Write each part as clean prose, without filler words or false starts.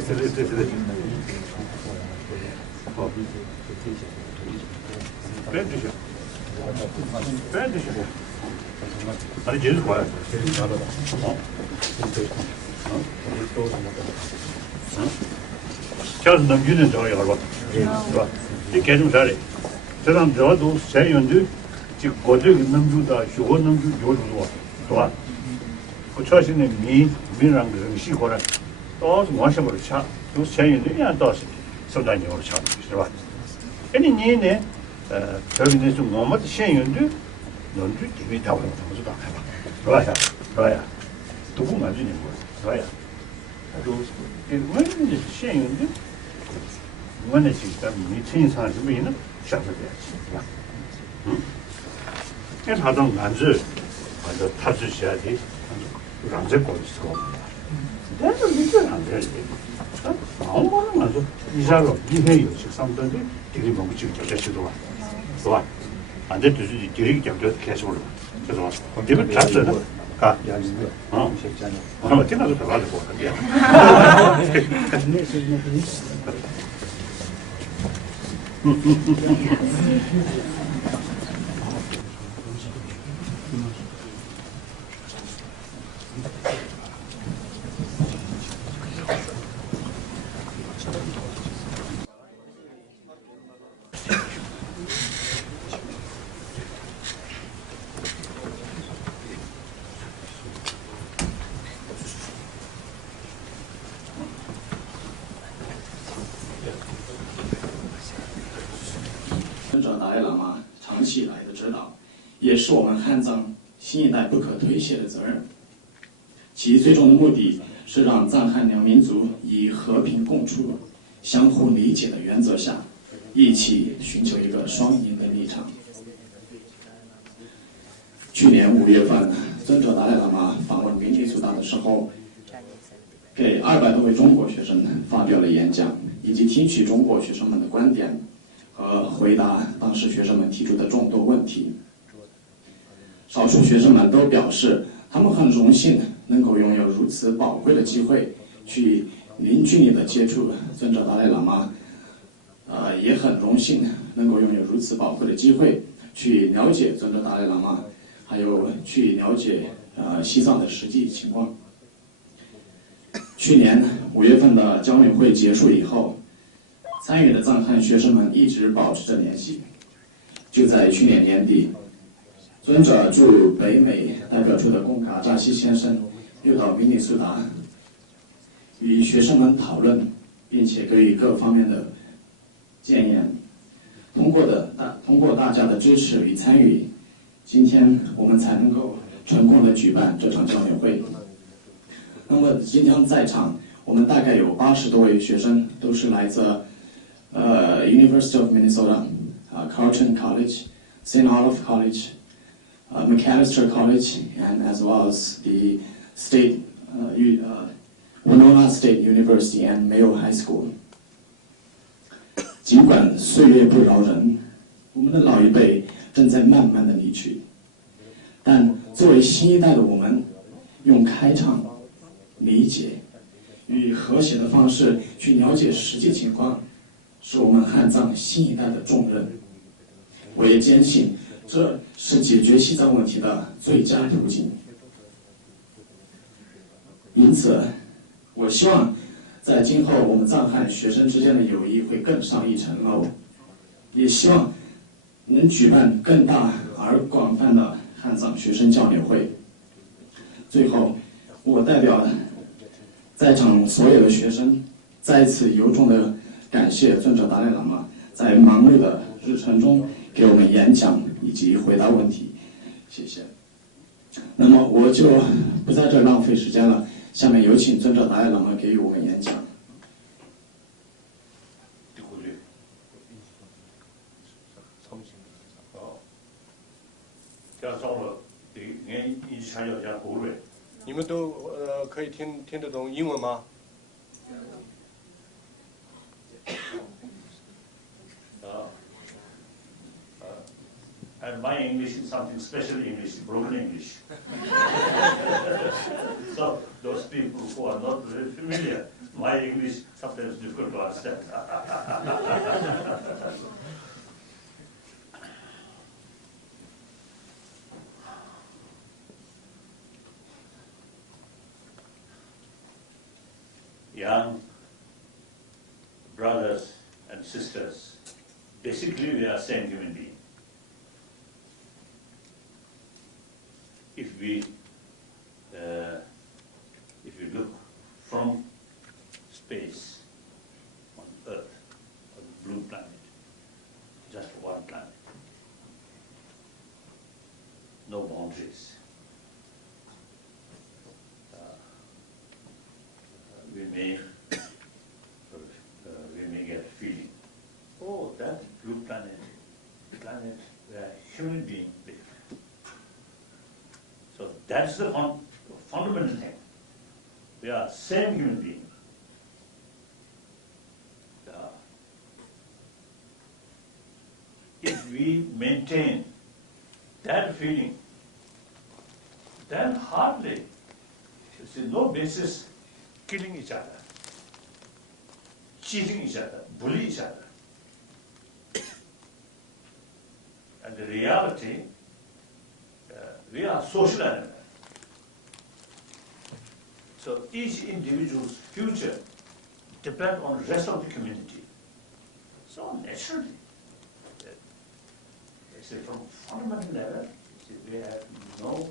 对。好，别这些，把你接着过来。好。假如能女人找一下吧，是吧？你干什么事嘞？这样这都先用的，就国内能做到，学校能做多，是吧？我确实呢，没让人习惯了，到是往下边吃，都先用的样倒是手段牛吃，是吧？那你呢？特别那是我们的先用的，能做地位大不了，怎么做打开吧？是吧呀？是吧呀？都不满足你我，是吧呀？都我们是先用的。我那是在没成上是没能下手的，是吧？那他当案子，按照他之前的，让这搞的是搞的，但是你这让这的，我们说，你假如明天有些上班的，这个门就叫这多，是吧？按照就是第一个叫开始了，是吧？这个开始呢，啊，我经常是很拉的过的，尊者达赖喇嘛长期以来的指导，也是我们汉藏新一代不可推卸的责任。其最终的目的是让藏汉两民族以和平共处、相互理解的原则下，一起寻求一个双赢的立场。去年5月份，尊者达赖喇嘛访问明尼苏达的时候，给200多位中国学生发表了演讲，以及听取中国学生们的观点和回答当时学生们提出的众多问题。少数学生们都表示，他们很荣幸能够拥有如此宝贵的机会去零距离的接触尊者达赖喇嘛，也很荣幸能够拥有如此宝贵的机会去了解尊者达赖喇嘛，还有去了解西藏的实际情况。去年5月份的交流会结束以后，参与的藏汉学生们一直保持着联系。就在去年年底，尊者驻北美代表处的贡嘎扎西先生又到明尼苏达，与学生们讨论，并且给予各方面的建言。通过大家的支持与参与，今天我们才能够成功的举办这场交流会。那么今天在场，我们大概有80多位学生，都是来自University of Minnesota, Carleton College, St. Olaf College, Macalester College, and as well as the Winona State University and Mayo High School. 尽管岁月不饶人，我们的老一辈正在慢慢的离去，但作为新一代的我们，用开创、理解与和谐的方式去了解实际情况，是我们汉藏新一代的重任。我也坚信，这是解决西藏问题的最佳途径。因此，我希望在今后我们藏汉学生之间的友谊会更上一层楼，也希望能举办更大而广泛的汉藏学生交流会。最后，我代表在场所有的学生，再次由衷的感谢尊者达赖喇嘛在忙碌的日程中给我们演讲以及回答问题，谢谢。那么我就不在这浪费时间了，下面有请尊者达赖喇嘛给予我们演讲。你们都可以听得懂英文吗？And my English is something special English, broken English. So those people who are not very familiar My English sometimes difficult to understand. Young brothers and sisters, basically we are same human being. If we look from space on Earth, on the blue planet, just one planet, no boundaries. We may get a feeling, oh, that blue planet where human beings live. So that's the fundamental thing. We are same human being. If we maintain that feeling, then hardly, you see, no basis killing each other, cheating each other, bully each other. And the reality, we are social animals. So each individual's future depends on the rest of the community. So naturally, from fundamental level, we have no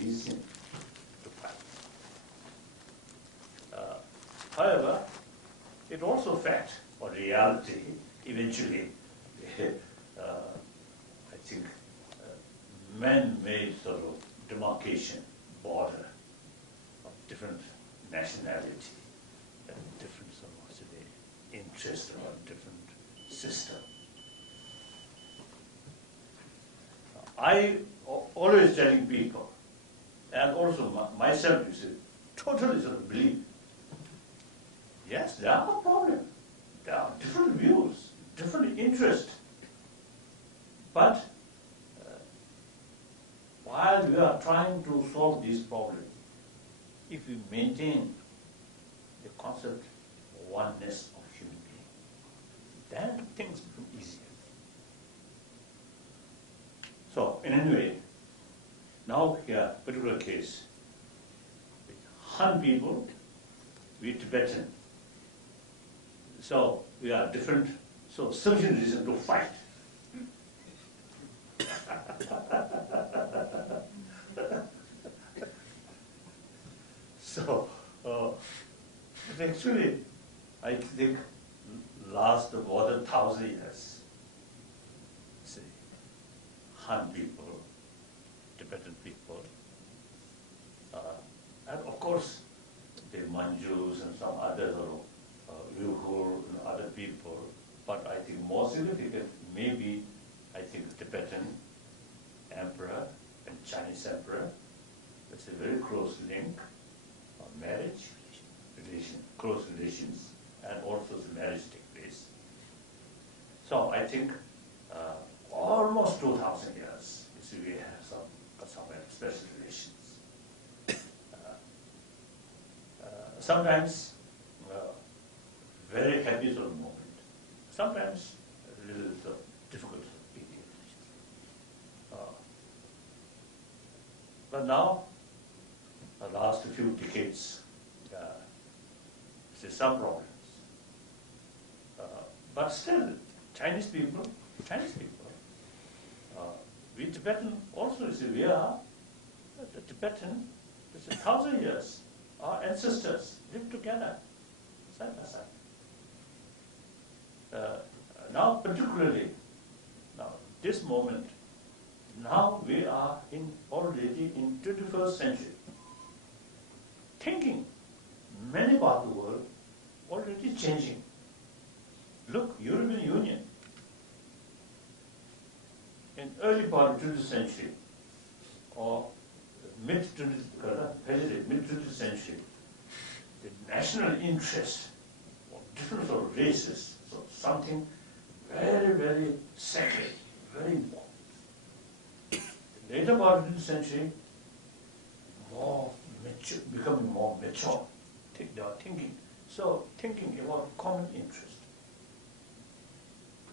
reason to fight. However, it also fact or reality eventually, I think, man-made sort of demarcation, border of different nationality and different sort of interest or different system. I always telling people, and also myself, you see, totally sort of believe, yes, there are problems, there are different views, different interests, but while we are trying to solve these problems, if we maintain the concept of oneness of human being, then things become easier. So, in any way, now here, particular case, with Han people, we Tibetan. So, we are different, so sufficient reason to fight. So, actually, I think last more than 1,000 years, see, Han people, Tibetan people, and of course, the Manjus and some other Uyghur and other people, but I think more significant maybe, I think, Tibetan emperor and Chinese emperor. That's a very close link of marriage, close relations, and also the marriage take place. So I think almost 2,000 years, you see, we have some special relations. Sometimes very happy sort of moment, sometimes a little difficult period. But now, the last few decades, see some problems. But still, Chinese people, we Tibetan also, you see, we are the Tibetan, it's 1,000 years. Our ancestors lived together, side by side. Now, particularly, now this moment, now we are already in 21st century. Thinking, many parts of the world already changing. Look, European Union, in early part of 20th century, or mid-20th century, the national interest of different sort of races, so something very, very sacred, very important. The later part of the 20th century, more mature, becoming more mature, they are thinking. So thinking about common interest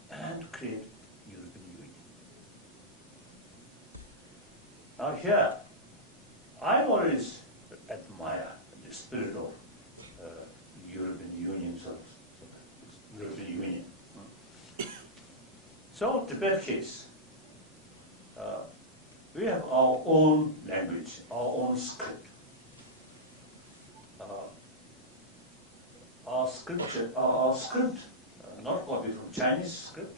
and create European Union. Now here, I always admire the spirit of European Union, European Union. So Tibet case, we have our own language, our own script. Our script, not copied from Chinese script,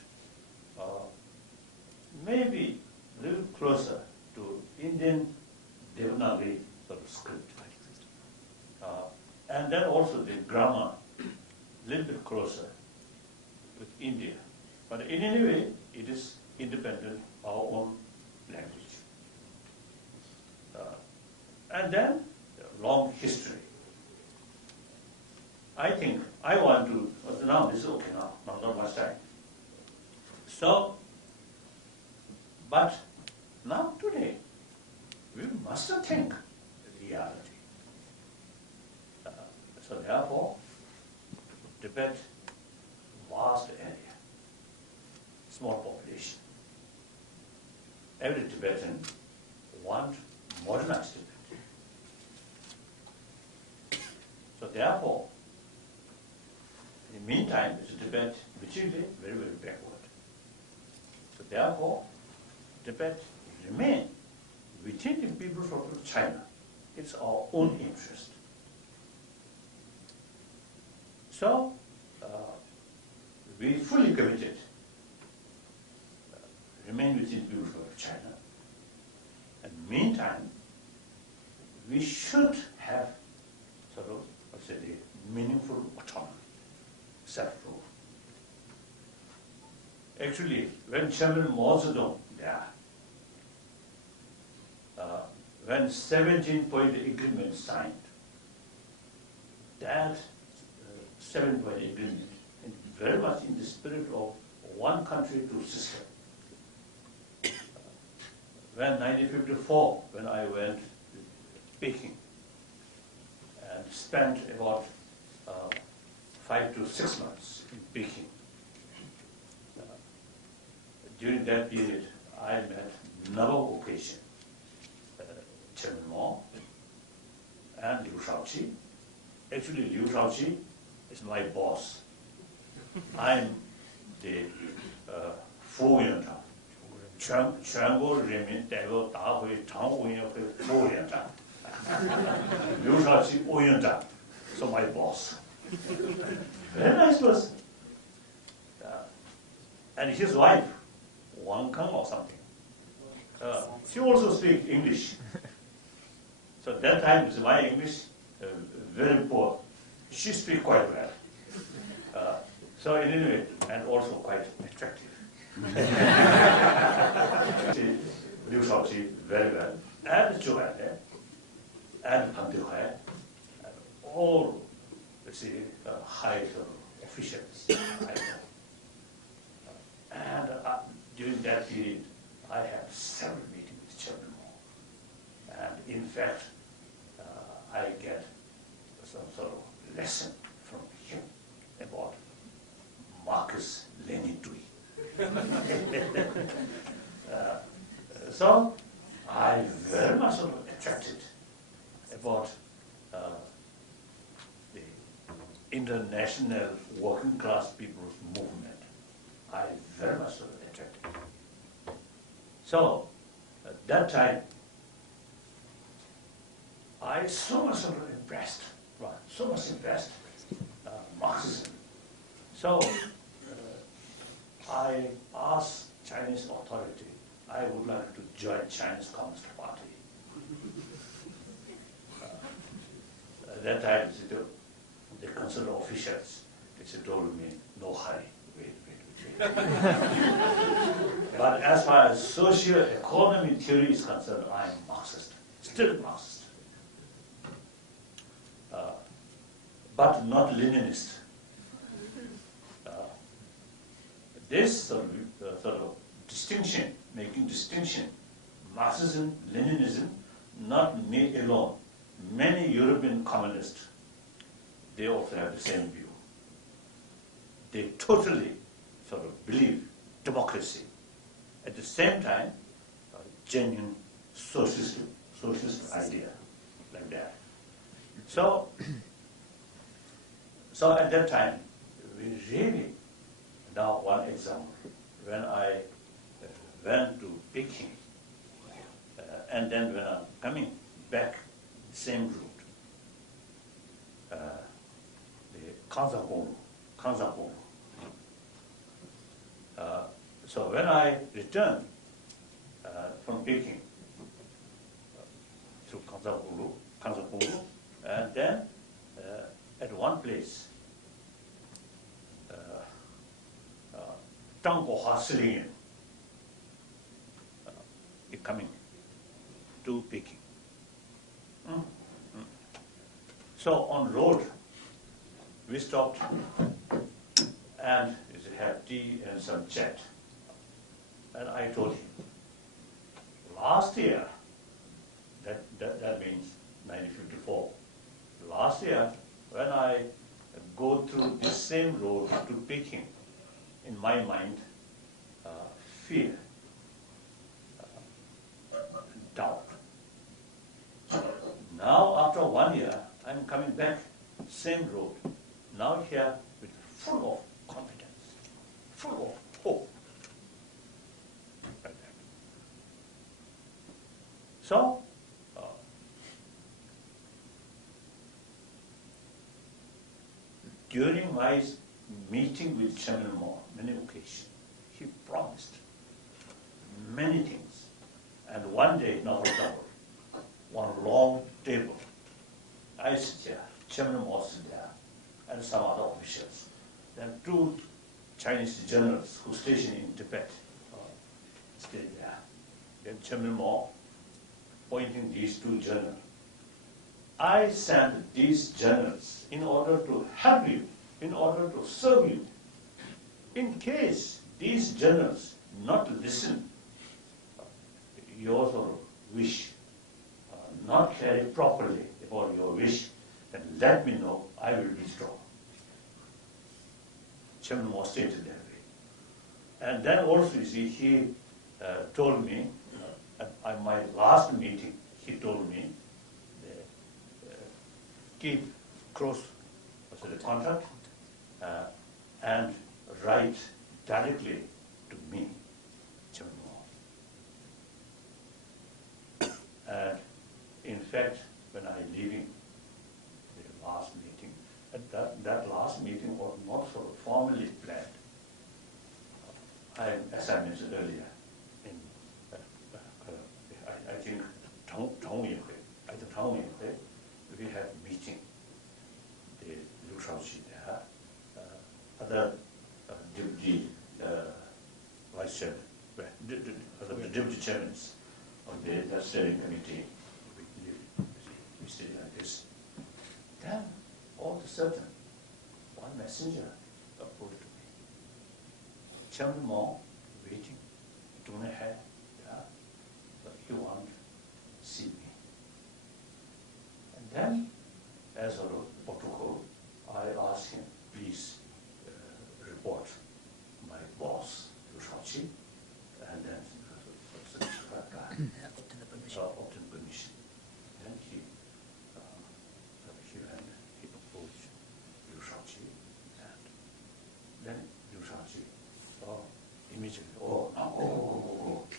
maybe a little closer to Indian Devanagari sort of script. And then also the grammar, a little bit closer with India. But in any way, it is independent, our own language. And then, long history. I think I want to, now this is okay now, not much time. So, but now today, we must think reality. So therefore, Tibet, vast area, small population. Every Tibetan wants modernized Tibet. So therefore, in the meantime, it's Tibet which is very, very backward. So therefore, Tibet remains within the peoples of China. It's our own interest. So, we fully committed, remain within the peoples of China. And meantime, we should have sort of, let's say, the meaningful autonomy, self-rule. Actually, when Chairman Mao Zedong died, when 17-point agreement signed, that 7-point agreement, and very much in the spirit of one country, two systems. When 1954, when I went to Peking and spent about 5 to 6 months in Peking, during that period, I met number of occasions Chairman Mao and Liu Shaoqi. Actually, Liu Shaoqi is my boss. I'm the 副委员长，全国人民代表大会常务委员会副委员长，刘少奇委员长 so my boss. Very nice person. And his wife, Wang Kang or something. She also speaks English. So that time, my English very poor. She speaks quite well. So in any way, and also quite attractive. Liu Shaoqi very well, and Zhou Enlai, and Peng Dehuai, and all, let's see, high officials. And during that period, I had several meetings with Chairman Mao. And in fact, I get some sort of lesson from him about Marcus Lenin-Dui. So I very much sort of attracted about the international working class people's movement. I very much sort of attracted. So at that time, I so much sort of impressed, Marxism. So I asked Chinese authority, I would like to join Chinese Communist Party. At that time, the consular officials, they told me, no hurry, wait. But as far as socio-economic theory is concerned, I am Marxist, still Marxist. But not Leninist. This sort of distinction, making distinction, Marxism, Leninism, not me alone. Many European communists they also have the same view. They totally sort of believe democracy. At the same time, genuine socialist idea, like that. So at that time, we really, now one example, when I went to Peking, and then when I'm coming back, same route, the Kanza. So when I returned from Peking to Kanza, and then at one place, Tangkoha Sling coming to Peking. So on road, we stopped and we had tea and some chat. And I told him, last year, that means 1954, last year, when I go through this same road to Peking, in my mind, fear, doubt. Now, after 1 year, I'm coming back, same road. Now here, with full of confidence, full of hope. Like that. So, during my meeting with Chairman Mao, many occasions, he promised many things. And one day, now for example, one long table, I sit here, Chairman Mao sit there, and some other officials. Then two Chinese generals who stationed in Tibet stayed there. Then Chairman Mao pointing these two generals. I sent these generals in order to help you, in order to serve you. In case these generals not listen, your sort of wish, not carry properly about your wish, then let me know, I will withdraw. Chairman Mao stated that way. And then also, you see, he told me, at my last meeting, he told me, keep close contact and write directly to me, Chairman Mao. And in fact, when I leaving the last meeting, that last meeting was not sort of formally planned. As I mentioned earlier, in I think at the Tong we had meeting. The Liu Shaoqi there, other deputy vice chairman, the deputy chairmen of the steering committee. We stayed like this. Then, all of a sudden, one messenger approached me. Chairman Mao waiting, don't have, but he wants to see me. And then, as a protocol, I asked him, please report my boss, Liu Shaoqi, and then obtain permission. Then he approached Liu Shaoqi, and then Liu Shaoqi saw immediately,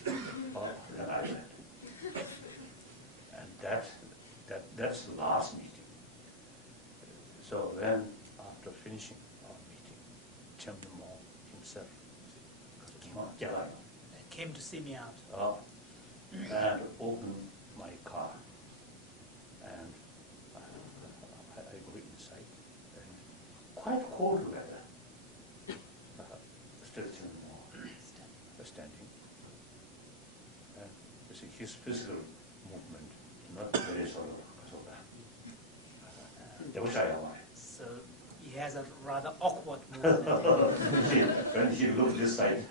then I went. And that's the last meeting. So when, after finishing our meeting, Chairman Mao himself came to see me out. And opened my car, and I go inside, and quite cold weather. Still Chairman Mao standing, and you see his physical movement not very sort of. So he has a rather awkward movement. See, when he looked this side,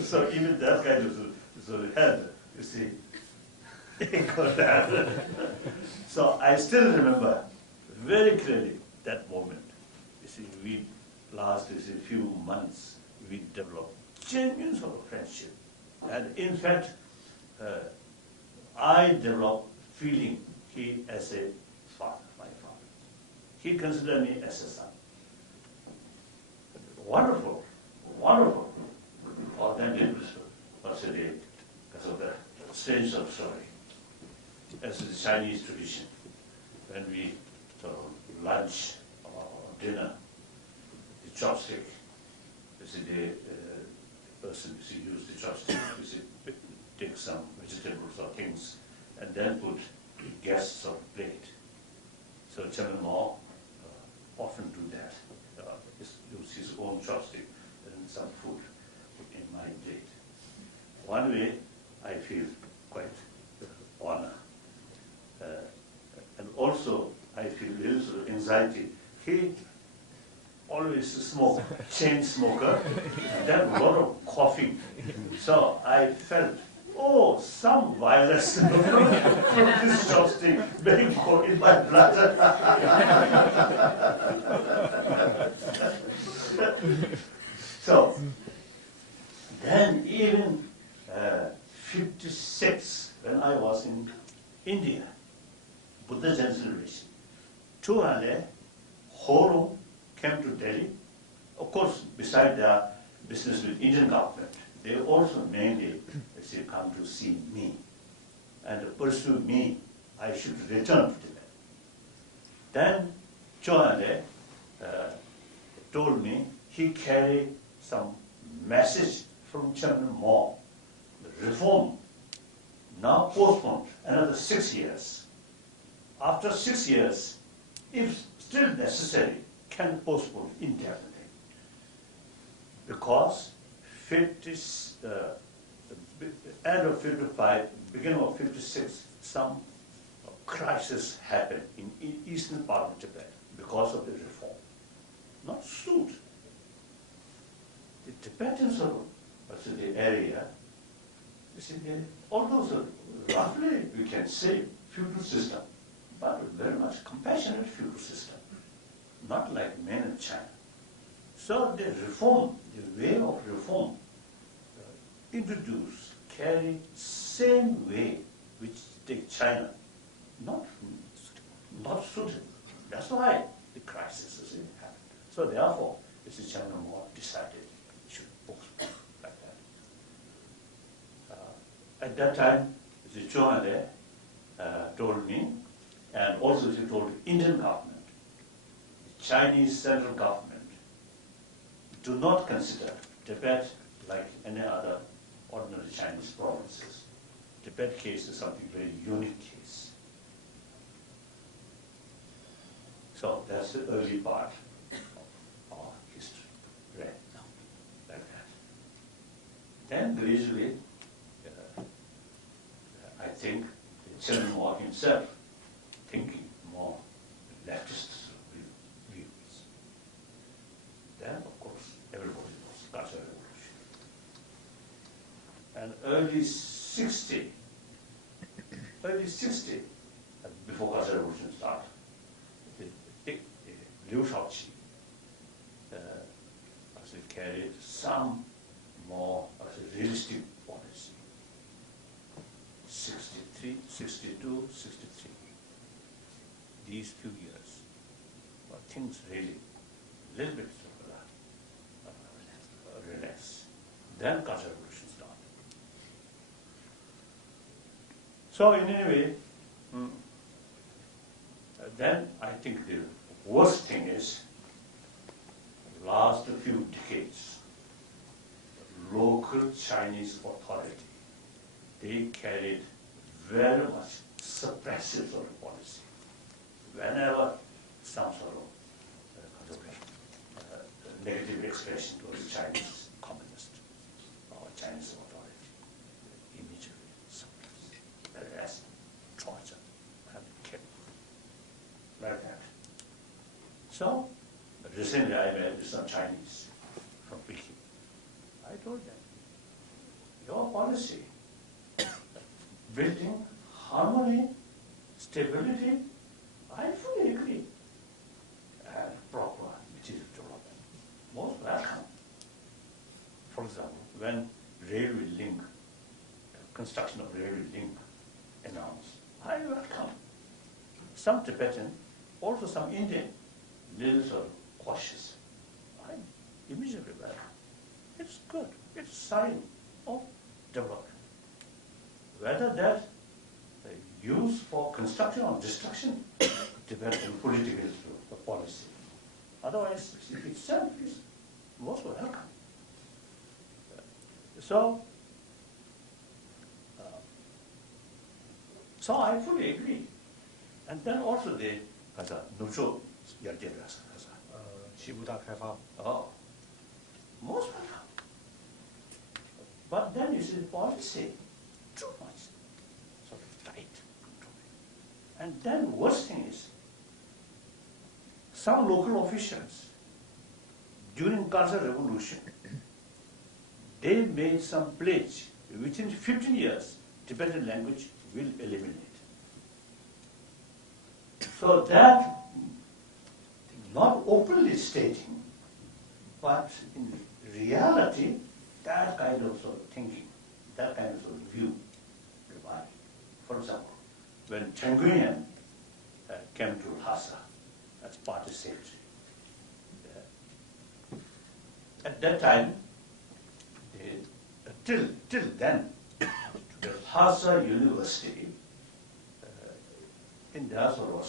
so even that kind of head, you see, got that. So I still remember very clearly that moment. You see, we last few months we developed genuine sort of friendship, and in fact, I developed feeling he as a father, my father. He considered me as a son. Wonderful, wonderful, authentic personality because of the strange sort of story. As is the Chinese tradition, when we lunch or dinner, the chopstick, you see the person use the chopstick, you see, take some vegetables or things, and then put guests on plate. So Chairman Mao often do that. Use his own chopstick and some food in my plate. One way I feel quite honor. And also I feel a little sort of anxiety. He always smoke, chain smoker, and then a lot of coughing. So I felt, oh, some virus from this chopstick being put in my blood. So then even 56, when I was in India, Buddha generation, 200 Horum came to Delhi. Of course, beside their business with Indian government, they also mainly come to see me and pursue me. I should return to Tibet. Then Chohande told me he carried some message from Chairman Mao, the reform, now postponed another 6 years. After 6 years, if still necessary, can postpone indefinitely. Because end of 55, beginning of 56, some crisis happened in eastern part of Tibet because of the reform. Not suit. The Tibetans of the area, you see, although roughly we can say feudal system, but very much compassionate feudal system, not like mainland China. So the reform, the way of reform introduced, carry same way which take China, not suited. That's why the crisis happened. So therefore, this is China Mao decided should postpone like that. At that time, the Chohande told me, and also he told the Indian government, the Chinese central government, do not consider Tibet like any other ordinary Chinese provinces. Tibet case is something very unique case. So that's the early part of our history, right now, like that. Then gradually, I think Chairman Mao himself thinking more leftist views. Then, of course, everybody was Cultural Revolution. And early 60, before Cultural Revolution started, Liu Shaoqi carried some more realistic policy. 63, 62, 63. These few years, things really a little bit relaxed. Then Cultural Revolution started. So in any way, then I think the worst thing is, last few decades, local Chinese authority, they carried very much suppressive sort of policy. Whenever some sort of negative expression towards the Chinese communist or Chinese authority, immediately suppress, arrest, torture, and kill. Like that. So, recently I met with some Chinese from Peking. I told them, your policy, building harmony, stability, I fully agree. And proper material development, most welcome. For example, when railway link, construction of railway link announced, I welcome. Some Tibetan, also some Indian, little cautious. I immediately welcome. It's good. It's a sign of development. Whether that used for construction or destruction depends on political policy. Otherwise, itself is most welcome. So I fully agree. And then also the neutral西部大开发 most welcome. But then you see the policy too much, sort of tight. And then worst thing is, some local officials during Cultural Revolution, they made some pledge within 15 years Tibetan language will eliminate. So that not openly stating, but in reality, that kind of thinking, that kind of view revived. For example, when Tanguyan came to Lhasa as party secretary, at that time, till then, the Lhasa University, in their sort of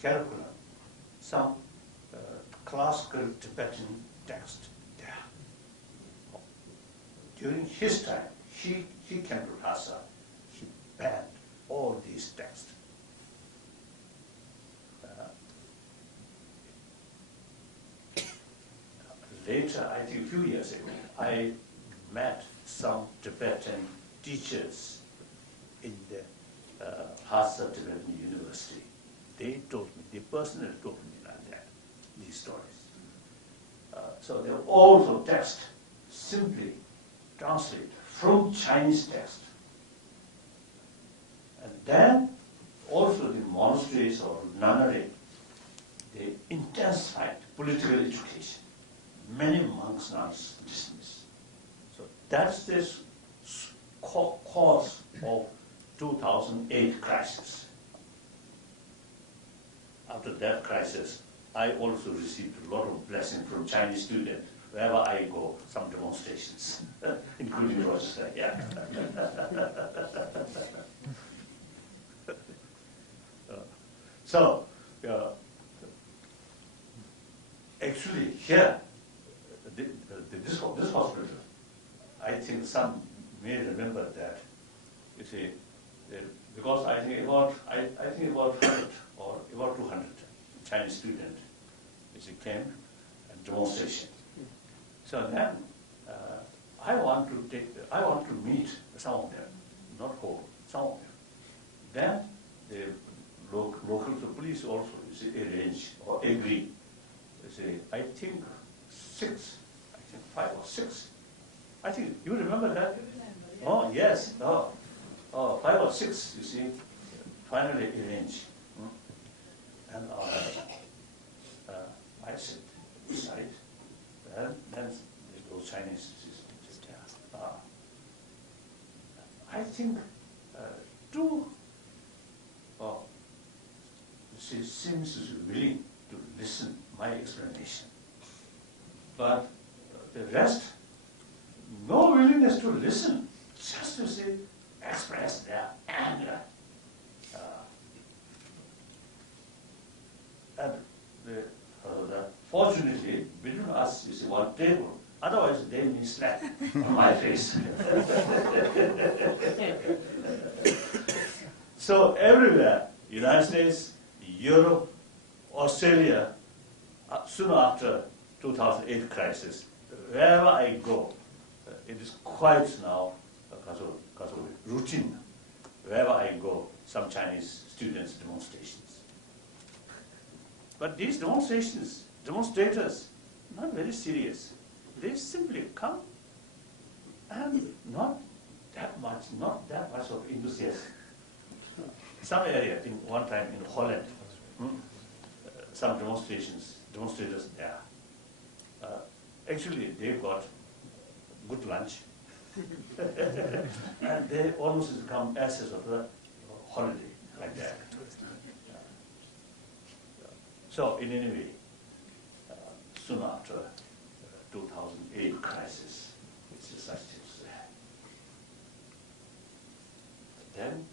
curriculum, some classical Tibetan text there. During his time, he came to Lhasa, he banned all these texts. Later, I think a few years ago, I met some Tibetan teachers in the Lhasa Tibetan University. They told me, they personally told me these stories. So they were also text simply translated from Chinese text. And then also the monasteries or nunnery, they intensified political education. Many monks nuns dismissed. So that's this cause of 2008 crisis. After that crisis, I also received a lot of blessing from Chinese students. Wherever I go, some demonstrations, including Rochester. Yeah. So, actually here, this hospital, I think some may remember that. You see, because I think about 100 or about 200 Chinese students, came and demonstration. So then I want to meet some of them, not all, some of them. Then the local police also arrange or agree. They say, I think 5 or 6. I think you remember that? Oh yes. Oh, 5 or 6. You see, finally arrange. And I said, right. Then those Chinese just I think two she seems to be willing to listen my explanation. But the rest, no willingness to listen, just to say, express their anger. And fortunately, between us is one table. Otherwise, they may slap on my face. So everywhere, United States, Europe, Australia, soon after 2008 crisis, wherever I go, it is quite now routine. Wherever I go, some Chinese students' demonstrations. But these demonstrators, not very serious. They simply come and not that much of enthusiasm. some area, I think one time in Holland, some demonstrators there. Actually, they got good lunch. And they almost become assets of the holiday, like that. So, in any way, soon after 2008 crisis, which is such as that, then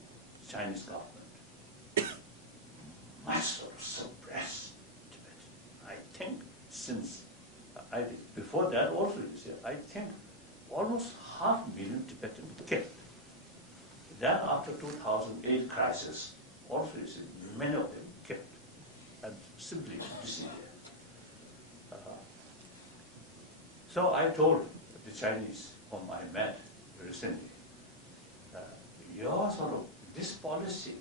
Chinese government must sort of suppress Tibet. I think since, before that also, you see, I think almost 500,000 Tibetans killed. Then after 2008 crisis, also you see, many of them killed and simply disappeared. So I told the Chinese whom I met recently, your sort of, this policy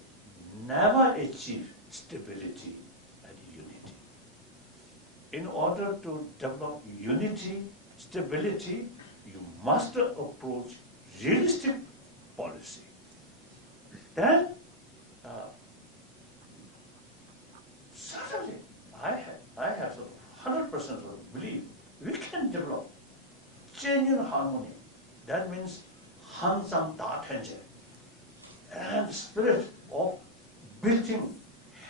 never achieved stability and unity. In order to develop unity, stability, you must approach realistic policy. Then, certainly, I have sort of 100% of belief we can develop genuine harmony. That means Hansam Da Tenje and spirit of building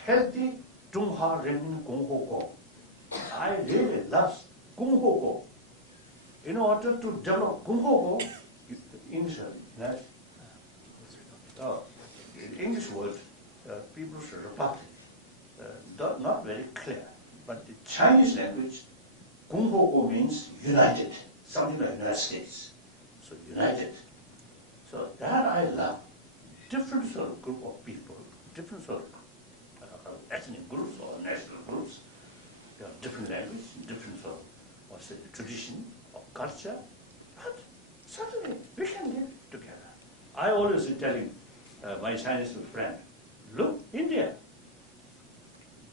healthy Zhonghua Renmin Gonghu Go. I really love Gonghu Go. In order to develop Gonghu Go, English, English word, People's Republic, not very clear, but the Chinese language, Gonghu Go means united, something like United States. So united. So that I love. Different sort of group of people, different sort of ethnic groups or national groups. They have different language, different sort of say, tradition or culture, but certainly we can live together. I always telling my Chinese friend, look, India,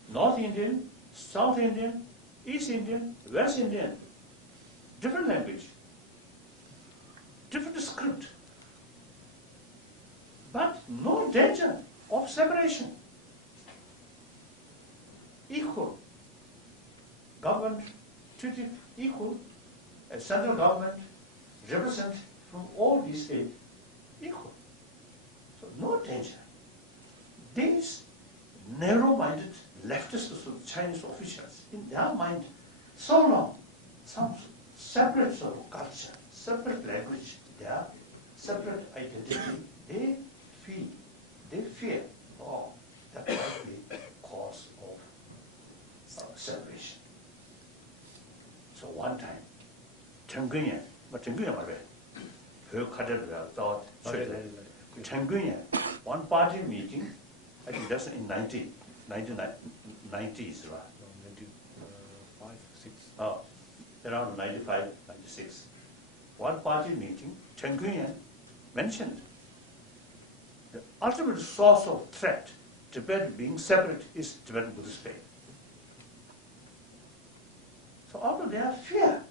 North Indian, South Indian, East Indian, West Indian, different language, different script, but no danger of separation. Equal. Government treated equal, as central government represent from all these states equal. So no danger. These narrow-minded leftists of Chinese officials, in their mind, so long, some separate sort of culture, separate language, their separate identity, they fear, that might be cause of separation. So one time, Tenguyen, one party meeting, I think that's in 1990s, right? 95, 6. Around 95, 96. One party meeting, Tenguyen mentioned the ultimate source of threat, Tibet being separate, is Tibetan Buddhist faith. So out of their fear,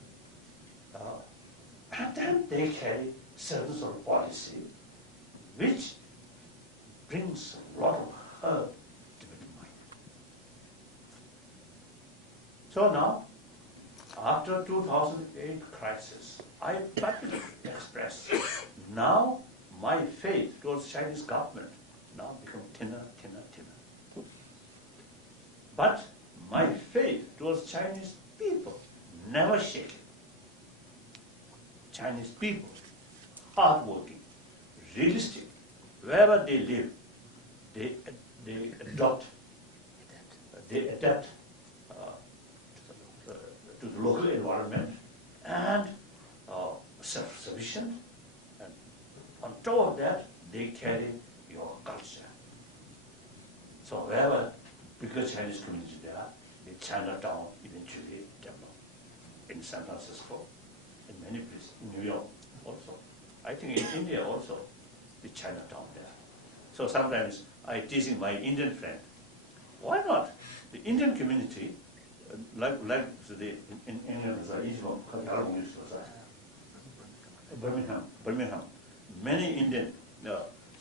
and then they carry certain sort of policy which brings a lot of hurt to Tibetan mind. So now, after 2008 crisis, I publicly expressed now my faith towards Chinese government now become thinner. But my faith towards Chinese people never shaken. Chinese people, hardworking, realistic, wherever they live, they adapt to the local environment and self-sufficient. And on top of that, they carry your culture. So wherever bigger Chinese community there are, the Chinatown eventually develop. In San Francisco, in many places, in New York also. I think in India also, the Chinatown there. So sometimes I teasing my Indian friend, why not the Indian community, like in England, Birmingham, many Indian.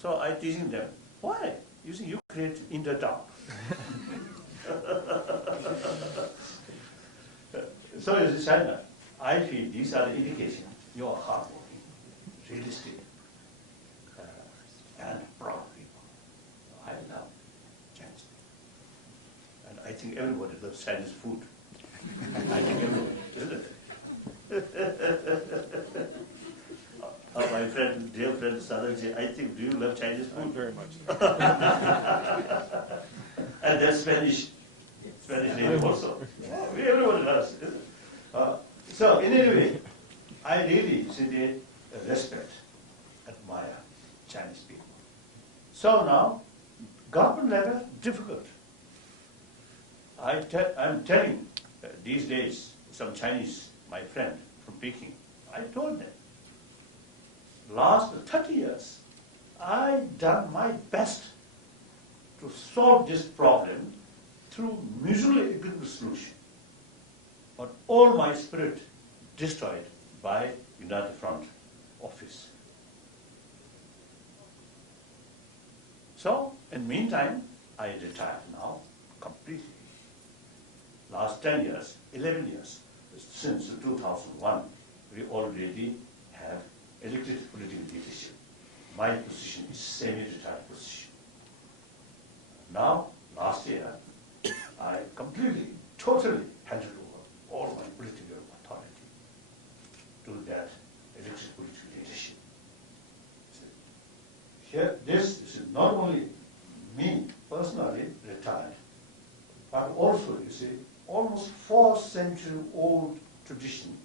So I teasing them, why You see, you create in the dark. So as China, I feel these are the indications you are hardworking, realistic, and proud people. I love Chinese people. And I think everybody loves Chinese food. I think everybody, isn't it? My friend, dear friend Sadaji, I think, do you love Chinese food? Very much. And then Spanish name also. Everyone loves it. So in any way, I really respect, admire Chinese people. So now, government level, difficult. I'm telling these days, some Chinese, my friend from Peking, I told them, last 30 years, I've done my best to solve this problem through mutually agreeable solution. But all my spirit destroyed by United Front office. So, in the meantime, I retired now completely. Last 10 years, 11 years, since 2001, we already have elected political leadership. My position is semi-retired position. Now, last year, I completely, totally handed over all my political authority to that elected political leadership. Here, this is not only me personally retired, but also, you see, almost 4-century-old tradition,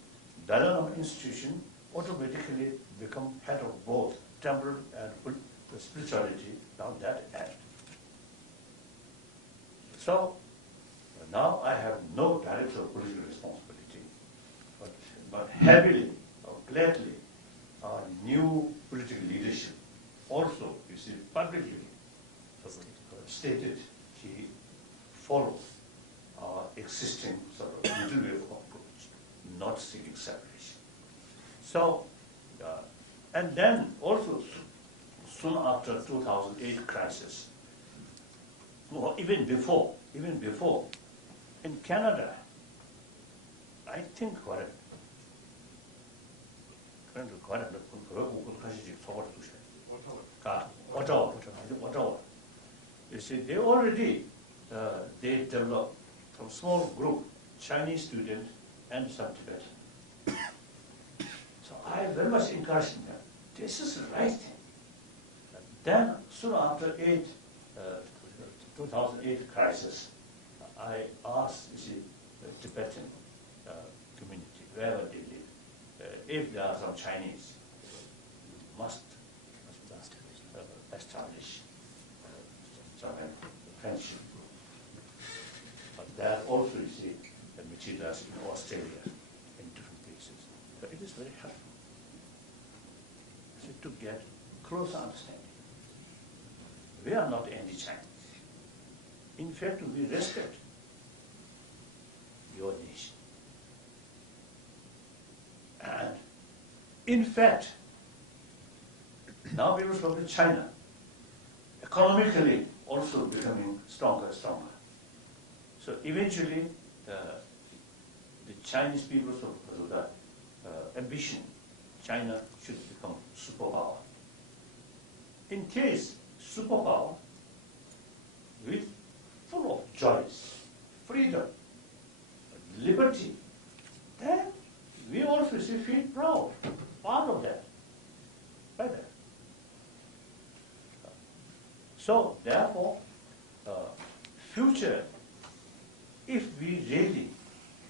Dalai Lama institution automatically become head of both temple and spirituality, now that end. So now I have no direct or political responsibility, but happily or gladly our new political leadership also, you see, publicly stated he follows our existing sort of middle way of approach, not seeking separation. So, and then also soon after 2008 crisis, or even before, in Canada, I think you see, they already they developed from small group, Chinese students and some Tibetan. So I very much encouraged them. This is the right thing. Then soon after 2008 crisis, I asked the Tibetan community, wherever they live, if there are some Chinese, you must establish some friendship. But there also, you see, the materials in Australia, in different places. So it is very helpful to get closer understanding. We are not anti-Chinese. In fact, we respect your nation. And in fact, now people from China, economically also becoming stronger and stronger. So eventually, the Chinese people of the ambition, China should become superpower. In case superpower, with full of joys, freedom, liberty, then we also feel proud, part of that, by that. So therefore, future, if we really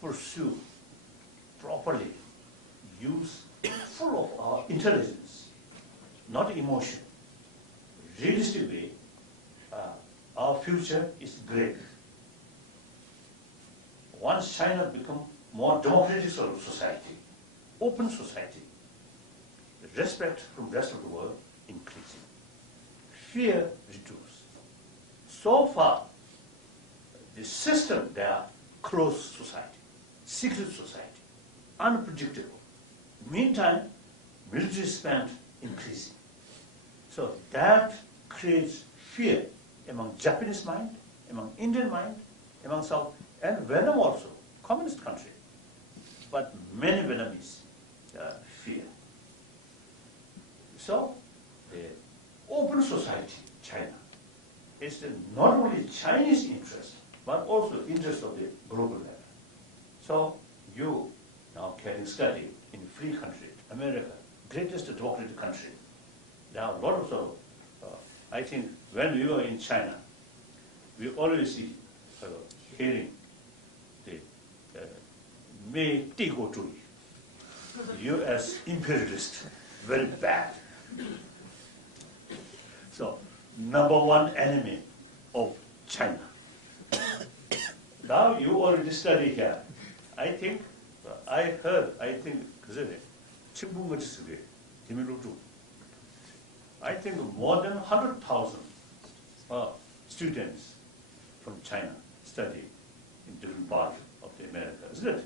pursue properly, use full of our intelligence, not emotion, realistic way, our future is great. Once China becomes more democratic society, open society, the respect from the rest of the world increasing, fear reduced. So far, the system there, closed society, secret society, unpredictable. Meantime, military spend increasing. So that creates fear among Japanese mind, among Indian mind, among South, and Vietnam also, communist country. But many Vietnamese fear. So, the open society, China, is not only Chinese interest, but also interest of the global level. So, you now can study in free country, America, greatest democratic country. There are a lot of, I think, when we were in China, we always see, hearing the May 帝国主义, U.S. imperialist, very bad. So, number one enemy of China. Now you already study here. I think, I heard, I think, I think more than 100,000 students from China study in different parts of the America, isn't it?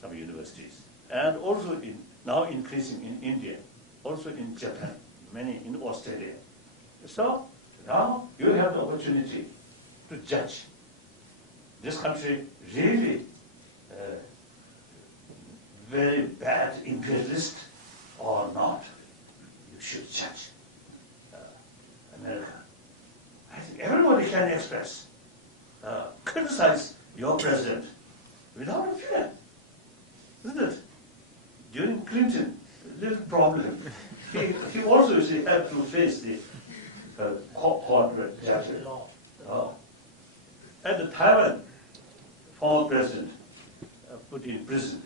Some universities. And also now increasing in India, also in Japan, many in Australia. So now you have the opportunity to judge this country really very bad imperialist or not. You should judge America. I think everybody can express, criticize your president without fear, isn't it? During Clinton, little problem. He also had to face the court judgment. At the Taiwan, former president put in prison.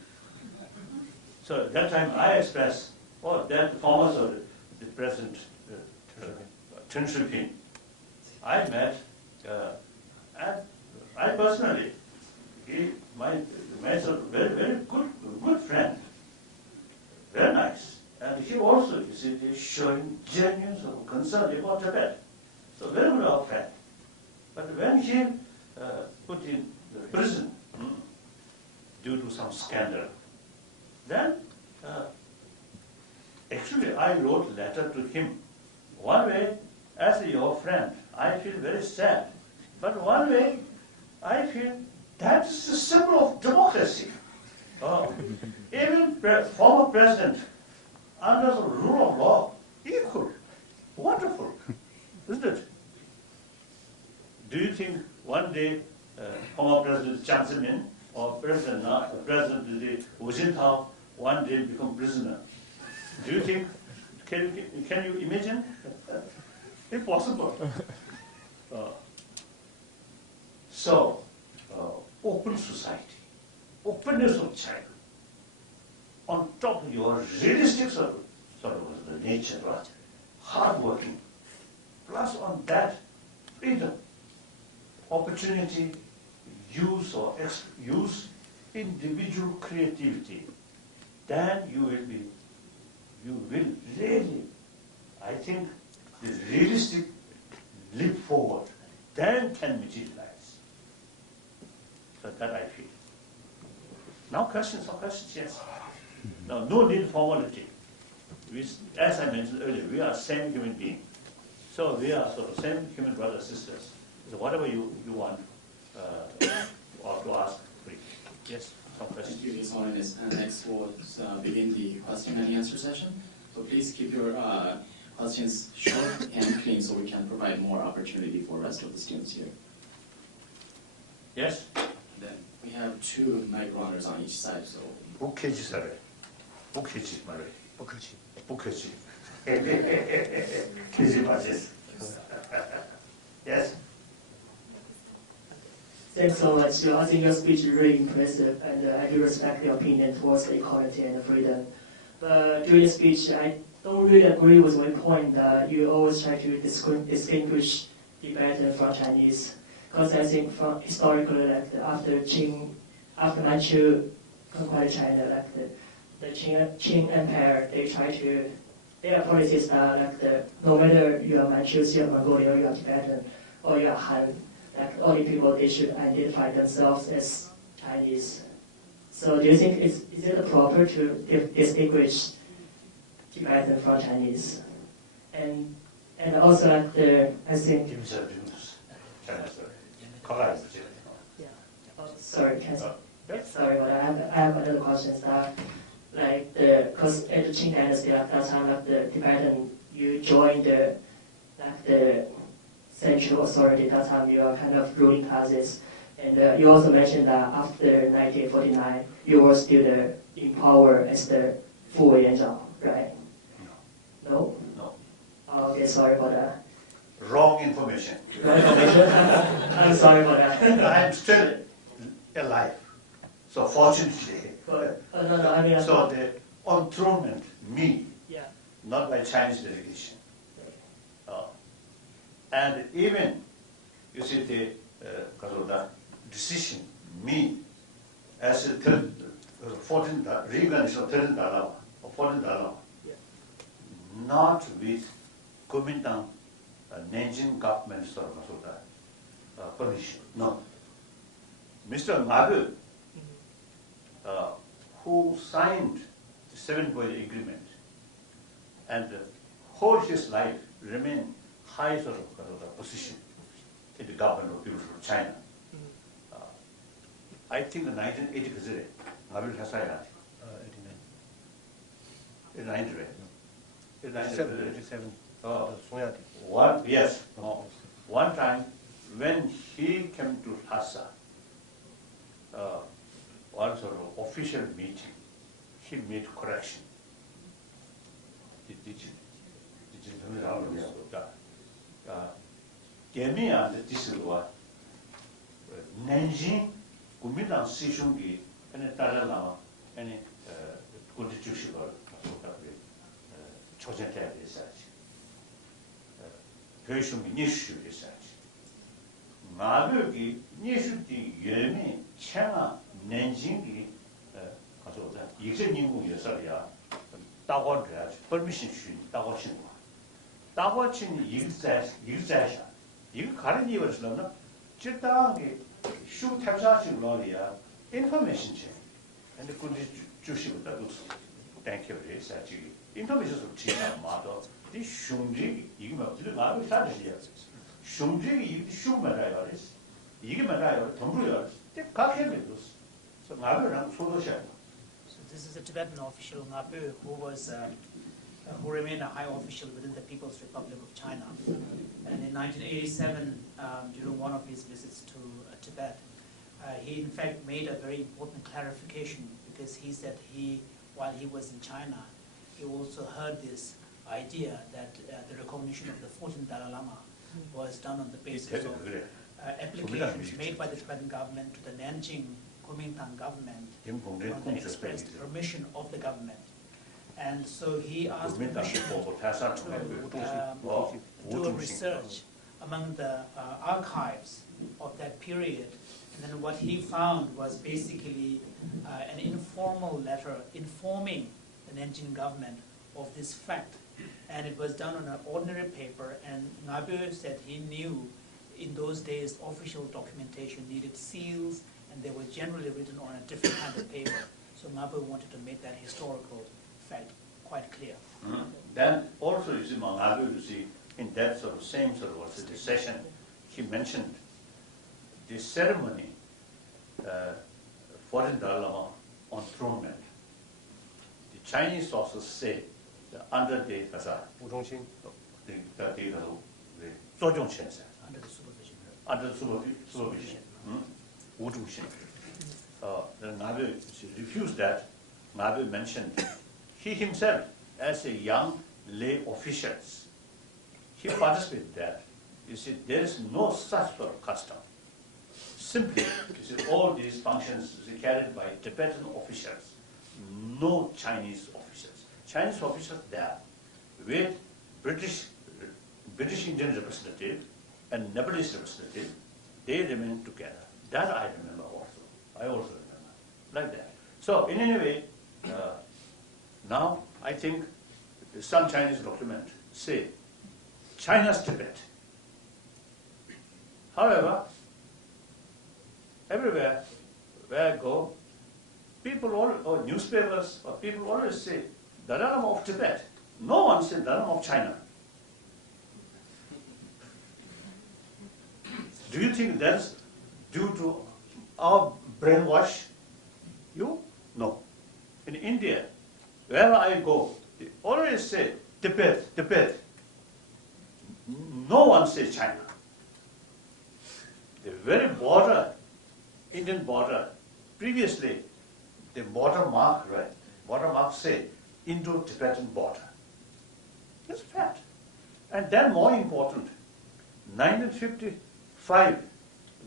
So at that time I expressed, that former the president, Chen Shiping, I met, and I personally, my very, very good friend, very nice. And he also, you see, is showing genuine concern about Tibet. So very good our friend. But when he put in prison due to some scandal, then actually I wrote a letter to him. One way, as your friend, I feel very sad. But one way, I feel that is the symbol of democracy. Even former president, under the rule of law, equal, wonderful, isn't it? Do you think one day former President Jiang Zemin or President Hu Jintao one day become prisoner? Do you think? Can you imagine? Impossible. So, open society, openness of China, on top of your realistic sort of the nature, right? Hardworking, plus on that freedom, opportunity, use individual creativity, then you will really, I think, the realistic leap forward, then can materialize. So that I feel. Now questions, yes. Now no need formality. As I mentioned earlier, we are same human being. So we are sort of same human brothers, sisters. So whatever you want or to ask, please. Yes, some questions. Thank you, His Holiness. And next we'll begin the question and answer session. So please keep your questions short and clean so we can provide more opportunity for the rest of the students here. Yes? And then we have 2 mic runners on each side, so. Bukheji sare. Bukheji mare. Bukheji. Yes? Thanks so much. I think your speech is really impressive, and I do respect your opinion towards equality and freedom. But during your speech, I don't really agree with one point that you always try to distinguish Tibetan from Chinese. Because I think from historically, like after Manchu conquered China, like the Qing Empire, their policies are like no matter you are Manchu, you are Mongolian, you are Tibetan, or you are Han, like only people they should identify themselves as Chinese. So do you think is it proper to distinguish Tibetan from Chinese? And And also at the, I think. Yeah. Oh, sorry, sorry, but I have another question. Like because at the Qing Dynasty at that time, like the Tibetan, you joined the central authority. That time you are kind of ruling classes, and you also mentioned that after 1949, you were still in power as the 副委员长, right? No. No. Oh, okay, sorry for that. Wrong information. Wrong information. I'm sorry for that. I'm still alive, so fortunately. But, no, I mean. So the enthronement, me, yeah. not by Chinese delegation. And even, you see, the decision, me, as a 14th, Reagan is a 13th Dalai Lama, or 14th Dalai Lama, not with Kuomintang Nanjing government permission, no. Mr. Mabu, who signed the 7-point agreement and whole his life remained high sort of position in the government of People's of China. I think in 1980, Mabu has signed that. 89. 87. Yes. One time when he came to Lhasa, one sort of official meeting, he made correction. This is what Nanjing, Kuomintang Sishungi, and Dalai Lama, and constitution chosen research. Pershungi Nishu research. Mabuki Nishu di Yemi, China, Nanjingi, Examining Yosaria, Dawa Dredge, permission shoot, Dawa Chinwa. Dawa Chin Yuzasha, you currently was learner, Chitangi, shoot Tabsachin Loria, information chain, and the good Jushi with the thank you, research. Information of China model, this Shunji, you know, the Mabu strategy. Shunji, Shumarayaris, Yigamarayo, Tombuya, they can't have it. So Mabu ran photo share. So this is a Tibetan official, Ngabu, who remained a high official within the People's Republic of China. And in 1987, during one of his visits to Tibet, he in fact made a very important clarification, because he said while he was in China, he also heard this idea that the recognition of the 14th Dalai Lama was done on the basis of applications made by the Tibetan government to the Nanjing Kuomintang government on the express permission of the government. And so he asked permission to do a research among the archives of that period. And then what he found was basically an informal letter informing the Nanjing government of this fact. And it was done on an ordinary paper, and Ngabu said he knew in those days official documentation needed seals, and they were generally written on a different kind of paper. So Ngabu wanted to make that historical fact quite clear. Then also, you see, Ngabu, you see, in that sort of same sort of session, he mentioned the ceremony, 14th Dalai Lama enthronement. The Chinese sources say that under the Wu Zhongxin, Under the supervision. Under the supervision. Wu Zhongxin. Then Ngabu refused that. Ngabu mentioned he himself, as a young lay official, he participated in that. You see, there is no such sort of custom. Simply, you see, all these functions are carried by Tibetan officials, no Chinese officials. Chinese officials there with British Indian representative and Nepalese representative, they remain together. That I remember also. I also remember like that. So in any way, now I think some Chinese document say China's Tibet. However, everywhere where I go, people or newspapers or people always say Dalai Lama of Tibet. No one said Dalai Lama of China. Do you think that's due to our brainwash? You? No. In India, wherever I go, they always say Tibet, Tibet. No one says China. The very border, Indian border, previously the border mark, right? Border mark say Indo-Tibetan border. That's a fact. And then more important, 1955,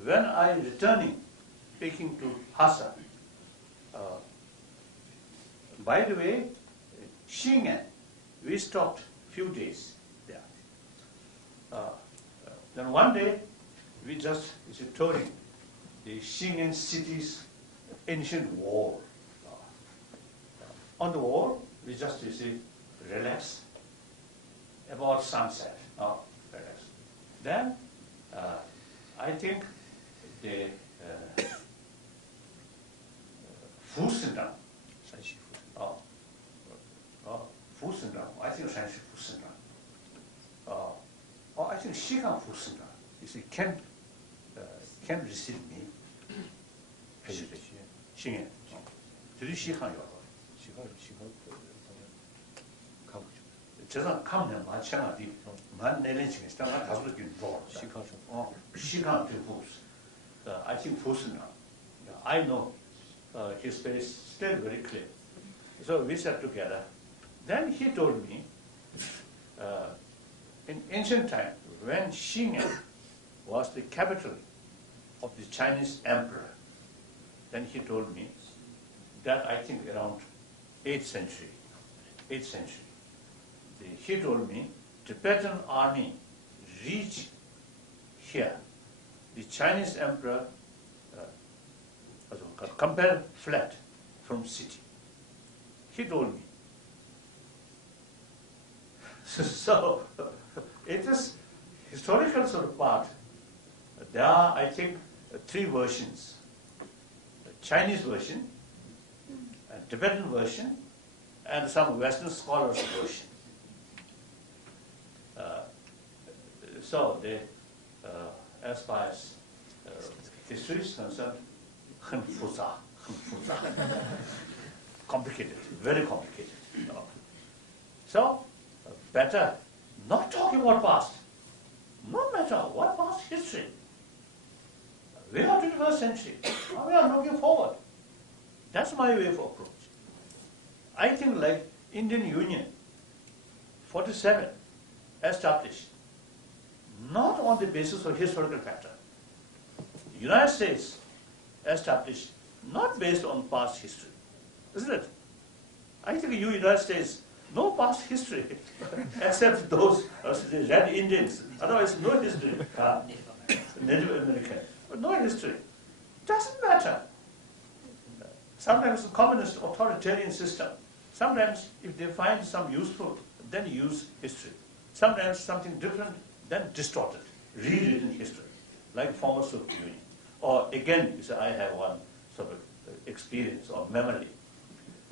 when I returning, speaking to Hassa, by the way, Xingen, we stopped few days there. Then one day, we just touring the Xingen city's ancient wall. On the wall, we just relax about sunset. Relax. Then, I think the Fusendang, Fusendang, I think Shanxi Fusendang, or I think Xigang Fusendang, you see, can receive me. Xingen. Did you Xigang? 제가 가면 마찬가지 만 내려지게 스타가 가서 균도 시간 되고 I think Fusena I know his face still very clear. So we sat together. Then he told me in ancient time when Xingen was the capital of the Chinese emperor, then he told me that I think around 8th century. He told me Tibetan army reached here. The Chinese emperor compelled fled from city. He told me. So it is historical sort of part. There are, I think, 3 versions: a Chinese version, a Tibetan version, and some Western scholars' version. So they, as far as history is concerned, 很复杂, complicated, very complicated. So better not talk about past. No matter what past history. We are 21st century. We are looking forward. That's my way of approach. I think like Indian Union, 47, established, not on the basis of historical factor. United States established, not based on past history. Isn't it? I think United States, no past history, except those red Indians. Otherwise, no history. Native American. But no history. Doesn't matter. Sometimes the communist authoritarian system, sometimes if they find some useful, then use history. Sometimes something different, then distort it, rewritten history, like former Soviet Union. Or again, you say, I have one sort of experience or memory.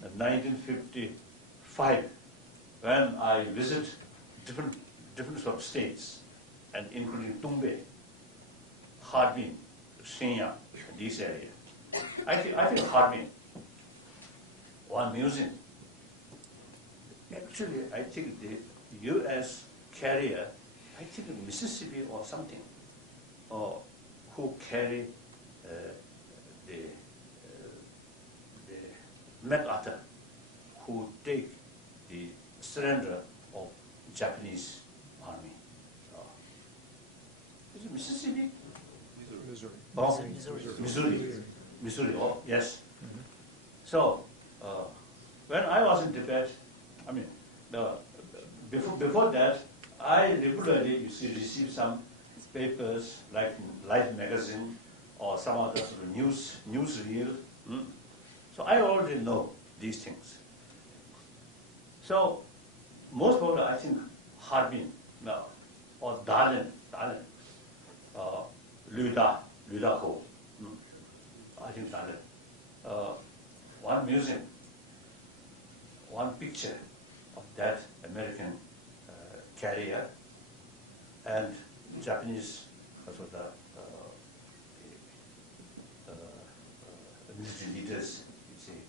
In 1955, when I visit different sort of states, and including Tumbe, Harbin, Shenyang, these areas. I think Harbin, one museum. Actually, I think the U.S. carrier, I think Mississippi or something, who carry the MacArthur, who take the surrender of Japanese army. Is it Mississippi? Missouri. Oh, Missouri. Oh, yes. Mm-hmm. So when I was in Tibet, I mean, before that, I regularly received some papers like Life magazine or some other sort of newsreel. So I already know these things. So most probably I think Harbin or Darlin, Ludaho, I think Darlin. One museum, one picture of that American carrier and Japanese military leaders, you see,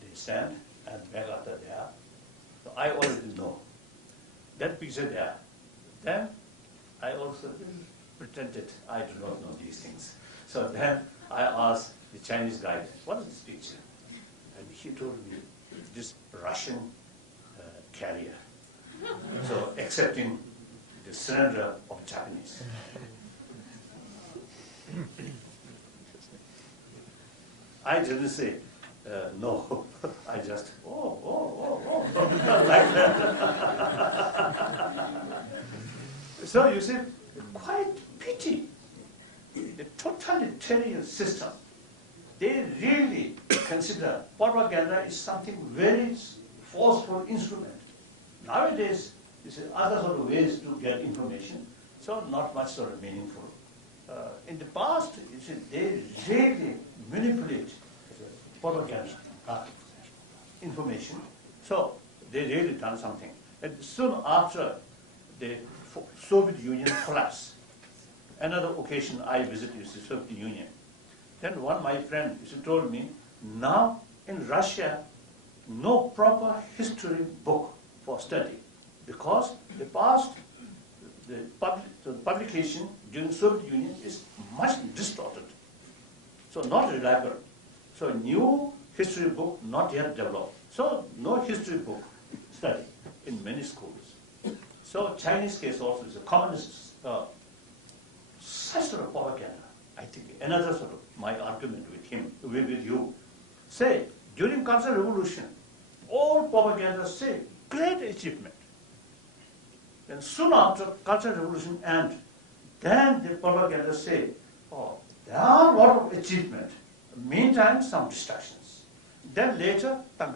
they stand and MacArthur there. So I already know that picture there. Then I also pretended I do not know these things. So then I asked the Chinese guide, what is this picture? And he told me, this Russian carrier. So accepting the surrender of Japanese. I didn't say no. I just like that. So you see, quite pity. The totalitarian system, they really consider propaganda is something very forceful instrument. Nowadays, you see other sort of ways to get information, so not much sort of meaningful. In the past, you see, they really manipulate propaganda information. So they really done something. And soon after the Soviet Union collapsed, another occasion I visited the Soviet Union. Then one my friend told me, now in Russia, no proper history book for study, because the past, the publication during Soviet Union is much distorted, so not reliable. So new history book not yet developed. So no history book study in many schools. So Chinese case also is a communist, such sort of propaganda. I think another sort of my argument with him, with you, say during Cultural Revolution, all propaganda say great achievement. Then soon after Cultural Revolution end, then the propaganda say, oh, there are a lot of achievement. Meantime, some distractions. Then later, 11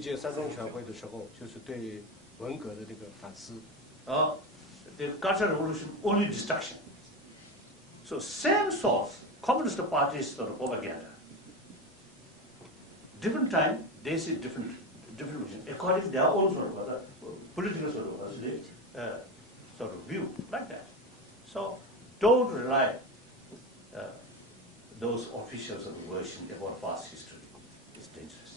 届三中全会的时候，就是对文革的这个反思。The Cultural Revolution only destruction. So same source, Communist parties sort of propaganda. Different time, they see different vision, according to their own sort of political sort of view, like that. So don't rely those officials of the version about past history. It's dangerous.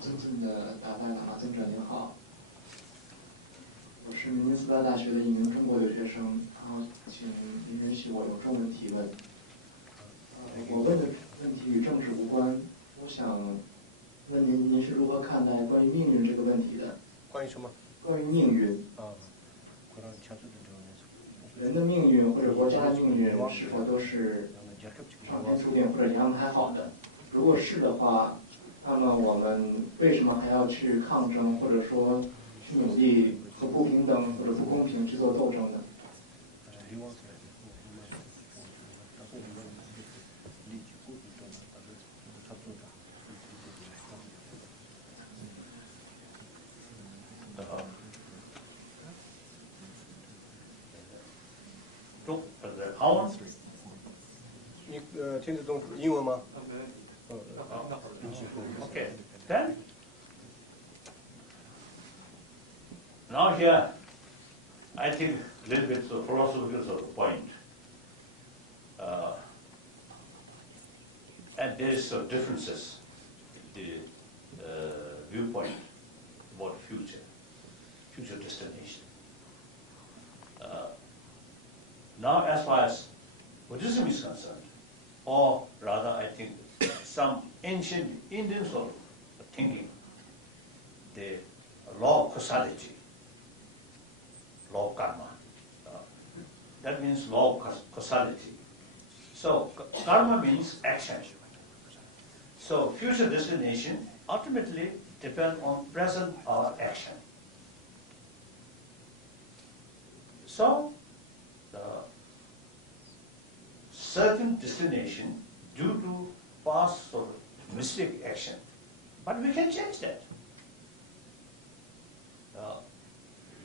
尊敬的达赖喇嘛尊者您好，我是明尼苏达大学的一名中国留学生，然后请您允许我用中文提问。我问的问题与政治无关，我想问您是如何看待关于命运这个问题的？关于什么？关于命运。人的命运或者国家的命运是否都是上天注定或者安排好的？如果是的话，那么我们为什么还要去抗争，或者说去努力和不平等或者不公平去做斗争呢？好，你听得懂英文吗？Okay. Then now here, I think a little bit of philosophical sort of point, and there is some differences in the viewpoint about future destination. Now, as far as Buddhism is concerned, or rather, I think some ancient Indian sort of thinking, the law of causality, law of karma. That means law of causality. So karma means action. So future destination ultimately depends on present our action. So certain destination due to past sort of mistake action, but we can change that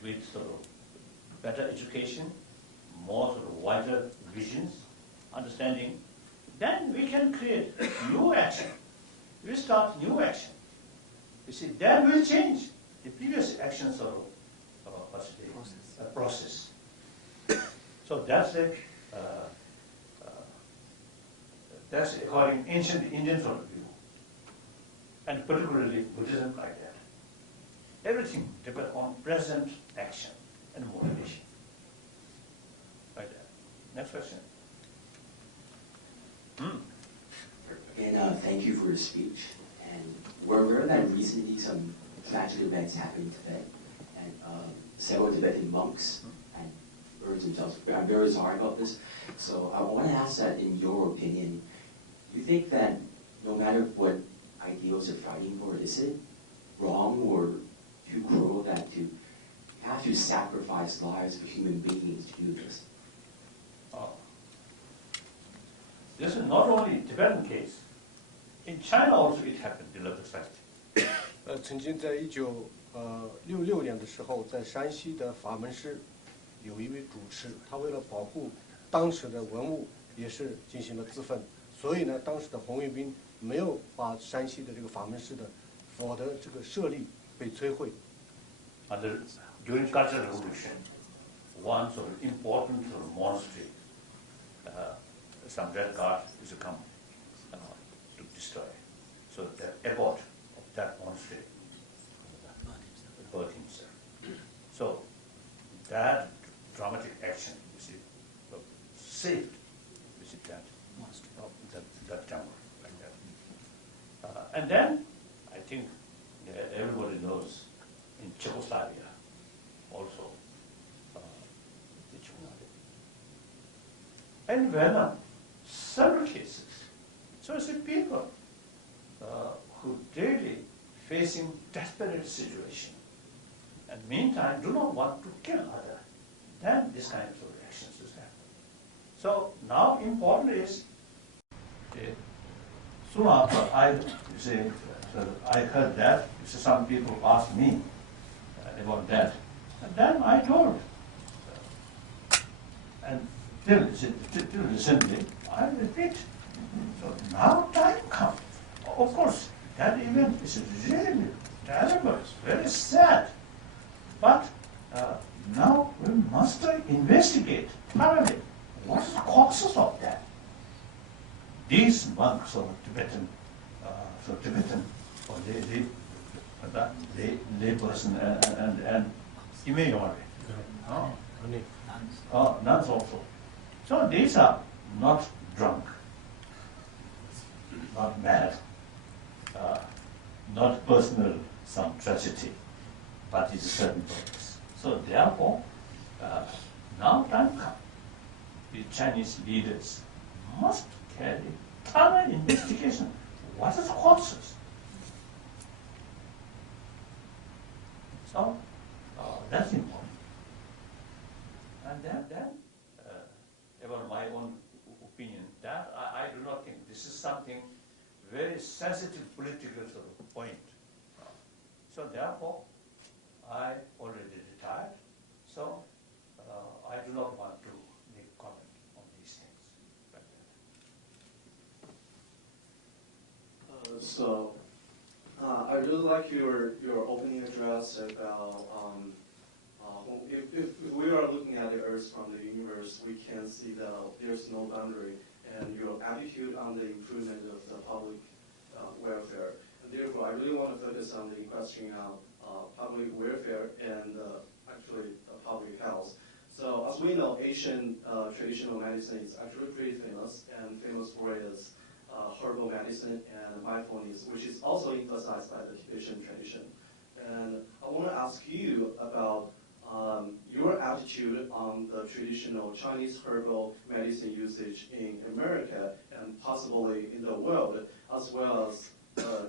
with sort of better education, more sort of wider visions, understanding. Then we can create new action. We start new action. You see, that will change the previous actions of a process. So that's according to ancient Indian sort of view, and particularly Buddhism like that. Everything depends on present action and motivation. Like that. Next question. And thank you for your speech. And we're aware that recently some tragic events happened in Tibet, and several Tibetan monks and burned themselves. I'm very sorry about this. So I want to ask that, in your opinion, do you think that no matter what ideals they're fighting for, is it wrong or too cruel that you have to sacrifice lives of human beings to do this? This is not only Tibetan case. In China also it happened, the Lotus Festival. 曾经在1966年的时候，在山西的法门寺有一位主持，他为了保护当时的文物，也是进行了自焚。所以呢，当时的红卫兵没有把山西的这个法门寺的佛的这个舍利被摧毁。During Cultural Revolution, one sort of important sort of monastery, some red guard is to come to destroy. So the abbot of that monastery burned himself. So that dramatic action, you see, saved, you see, that temple like that. And then, I think everybody knows, in Czechoslovakia also, the Czechoslovakia. And Vienna, several cases. So it's the people who daily facing desperate situation, and meantime do not want to kill others, then this kind of reactions is happening. So now important is, soon after I heard that, some people asked me about that, and then I told, and till recently, I repeat. So now time comes. Of course, that event is really terrible, very sad. But now we must investigate thoroughly what is the causes of that. These monks of Tibetan, or lay person and immediately, nuns also. So these are not drunk, not mad, not personal some tragedy, but it's a certain purpose. So therefore, now time comes. The Chinese leaders must carry thorough investigation. What is the causes? So that's important. And then about my own opinion, that I do not think this is something very sensitive political sort of point. So therefore, I already retired. So I do not want to make comment on these things. So I really like your opening address about if we are looking at the Earth from the universe, we can see that there's no boundary, and your attitude on the improvement of the public welfare. And therefore, I really want to focus on the question of public welfare and actually public health. So as we know, Asian traditional medicine is actually pretty famous, and famous for its herbal medicine and mindfulness, which is also emphasized by the Tibetan tradition. And I want to ask you about your attitude on the traditional Chinese herbal medicine usage in America and possibly in the world, as well as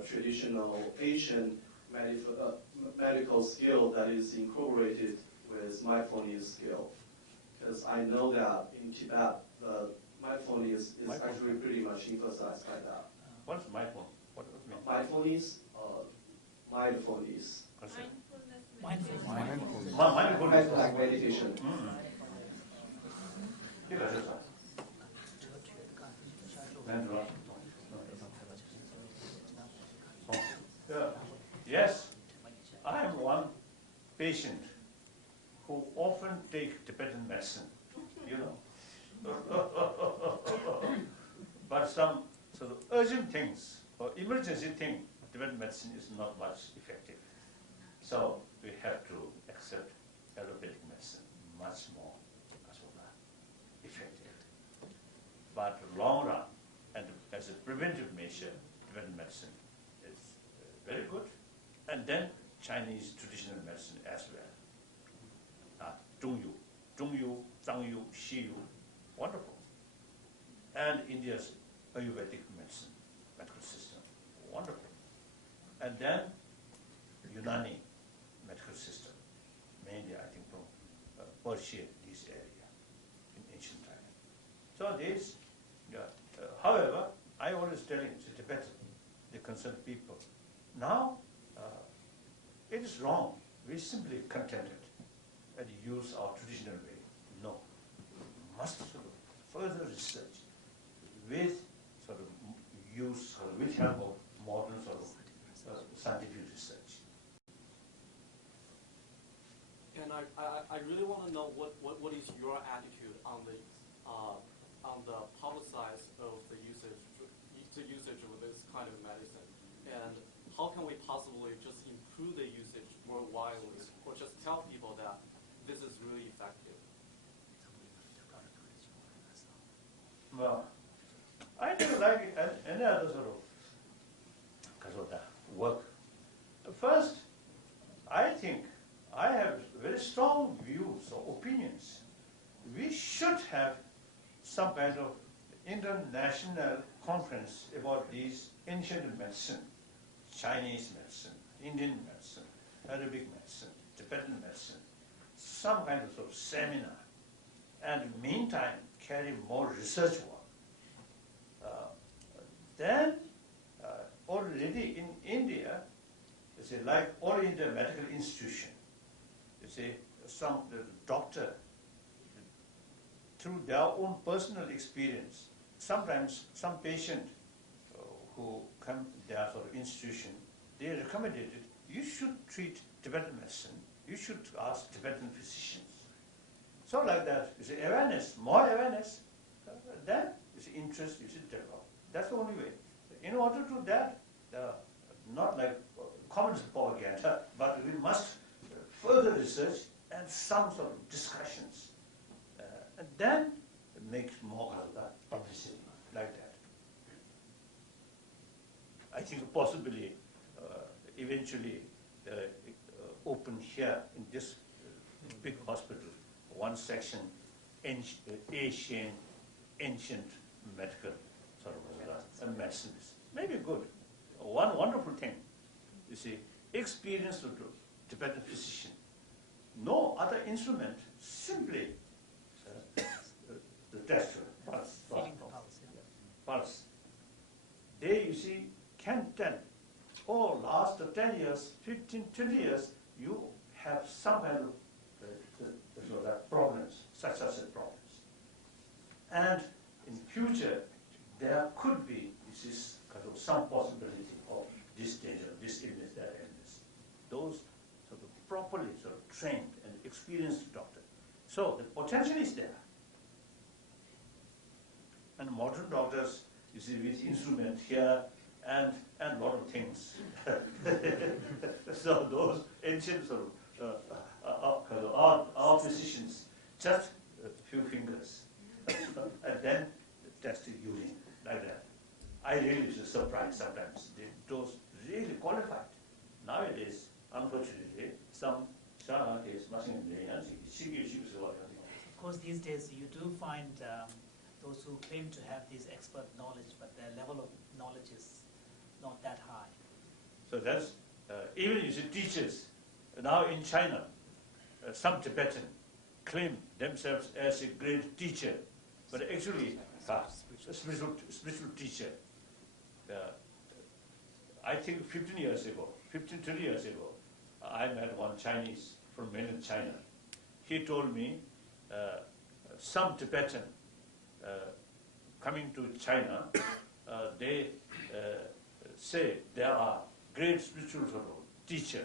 traditional Asian medical skill that is incorporated with mindfulness skill. Because I know that in Tibet, mindfulness is actually pretty much emphasized by that. What's mindfulness? What does it mean? Mindfulness. Mindfulness. Like meditation. Yes, are some sort of urgent things or emergency thing, Tibetan medicine is not much effective. So we have to accept allopathic medicine much more effective. But long run, and as a preventive measure, Tibetan medicine is very good. And then Chinese traditional medicine as well. Zhongyu, Zhangyu, Xiyu, wonderful. And India's Ayurvedic medicine, medical system, wonderful. And then Unani medical system, mainly I think from Persia, this area, in ancient time. So this, however, I always telling it's Tibetan, the concerned people. Now, it is wrong. We simply contented and use our traditional way. No. Must sort of further research with sort of use or with help of modern sort of scientific research. And I really want to know what is your attitude on the publicize of the usage of this kind of medicine, and how can we possibly just improve the usage more widely, or just tell people that this is really effective? Well, I do like any other sort of work. First, I think I have very strong views or opinions. We should have some kind of international conference about these ancient medicine, Chinese medicine, Indian medicine, Arabic medicine, Tibetan medicine, some kind of sort of seminar, and meantime carry more research work. Then already in India, you see, like all India medical institution, you see, some doctor, through their own personal experience, sometimes some patient who come to their sort of institution, they recommended it, you should treat Tibetan medicine, you should ask Tibetan physicians. So like that, you see, awareness, more awareness, then you see, interest, you should develop. That's the only way. In order to do that, not like communist propaganda, but we must further research and some sort of discussions. And then make more publicity like that. I think possibly eventually open here in this big hospital, one section, Asian, ancient medical sort of medicines. Maybe good. One wonderful thing, you see, experience of Tibetan physician. No other instrument, simply the test, pulse. Feeling the pulse. Pulse. They, you see, can tell, oh, last 10 years, 15, 20 years, you have some kind of problems, such as problems. And in future, there could be some possibility of this danger, this illness, that illness. Those sort of properly sort of trained and experienced doctor. So the potential is there. And modern doctors, you see, with instrument here and a lot of things. So those ancient sort of our physicians, just a few fingers, and then test urine like that. I really was surprised sometimes. Those really qualified. Nowadays, unfortunately, some is machine. Of course, these days you do find those who claim to have this expert knowledge, but their level of knowledge is not that high. So that's, even you see teachers, now in China, some Tibetan claim themselves as a great teacher, but actually a spiritual teacher. I think 15 years ago, 15, 20 years ago, I met one Chinese from mainland China. He told me some Tibetan coming to China, they say they are great spiritual teacher.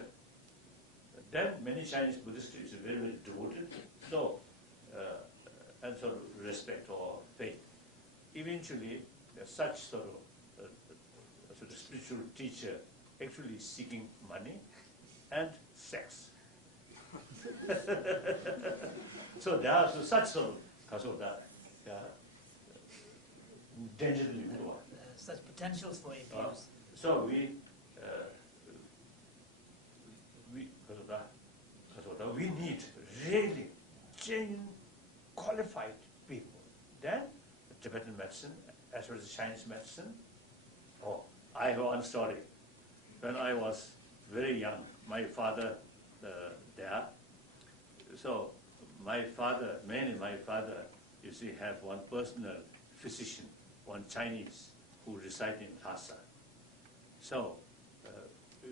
Then many Chinese Buddhists are very, very devoted, so and sort of respect or faith. Eventually, such sort of spiritual teacher actually seeking money and sex. So there are such sort of danger to such potentials for abuse. So we need really genuine, qualified people. Then Tibetan medicine, as well as Chinese medicine. Oh, I have one story. When I was very young, my father there. So my father, mainly my father, you see, have one personal physician, one Chinese, who reside in Lhasa. So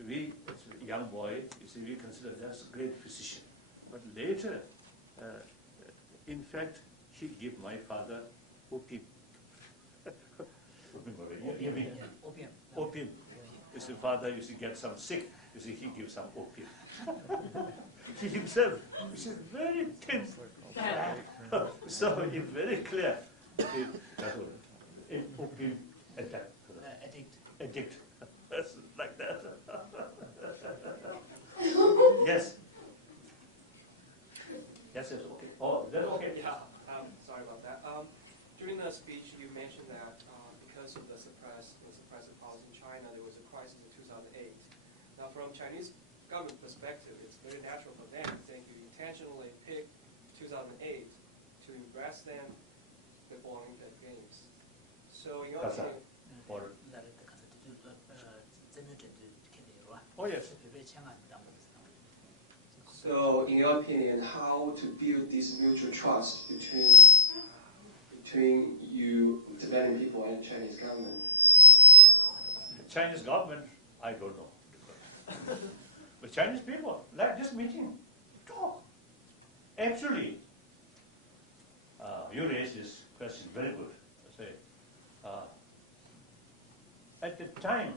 we, as a young boy, you see, we consider that's a great physician. But later, in fact, he gave my father opium. Opium. You see, father, you see, get some sick, you see, he gives some opium. He himself, which is very thin. So it's very clear. Opium addict. Like that. Yes. Yes, okay. Oh, that's okay. Yeah, sorry about that. During the speech, you mentioned that because of the suppressive policy in China, there was a crisis in 2008. Now, from Chinese government perspective, it's very natural for them to think you intentionally pick 2008 to impress them before the games. So, in your opinion, oh yes. So, in your opinion, how to build this mutual trust between you, Tibetan people, and Chinese government? The Chinese government, I don't know. But Chinese people, like this meeting, talk. Actually, you raised this question, very good. I say, at the time,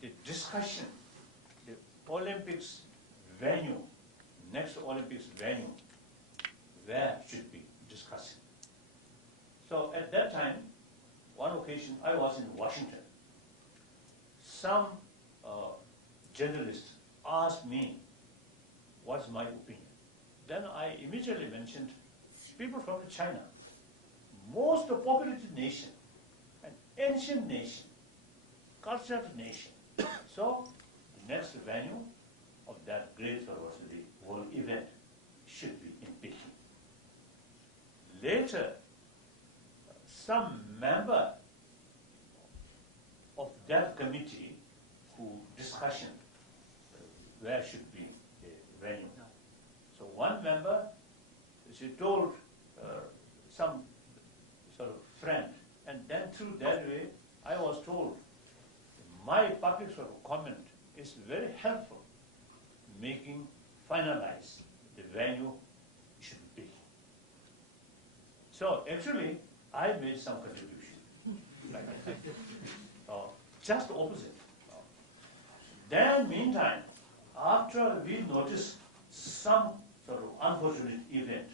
the discussion, the Olympics venue, next Olympics venue, where should be discussing. So at that time, one occasion, I was in Washington. Some journalists asked me, what's my opinion? Then I immediately mentioned people from China, most populated nation, an ancient nation, cultural nation. So the next venue of that great university world event should be in Peking. Later, some member of that committee who discussion where should be the venue. So one member, she told some sort of friend, and then through that way, I was told my public sort of comment is very helpful, making finalize the venue should be. So actually, I made some contribution, like that. Just opposite. Then meantime, after we noticed some sort of unfortunate event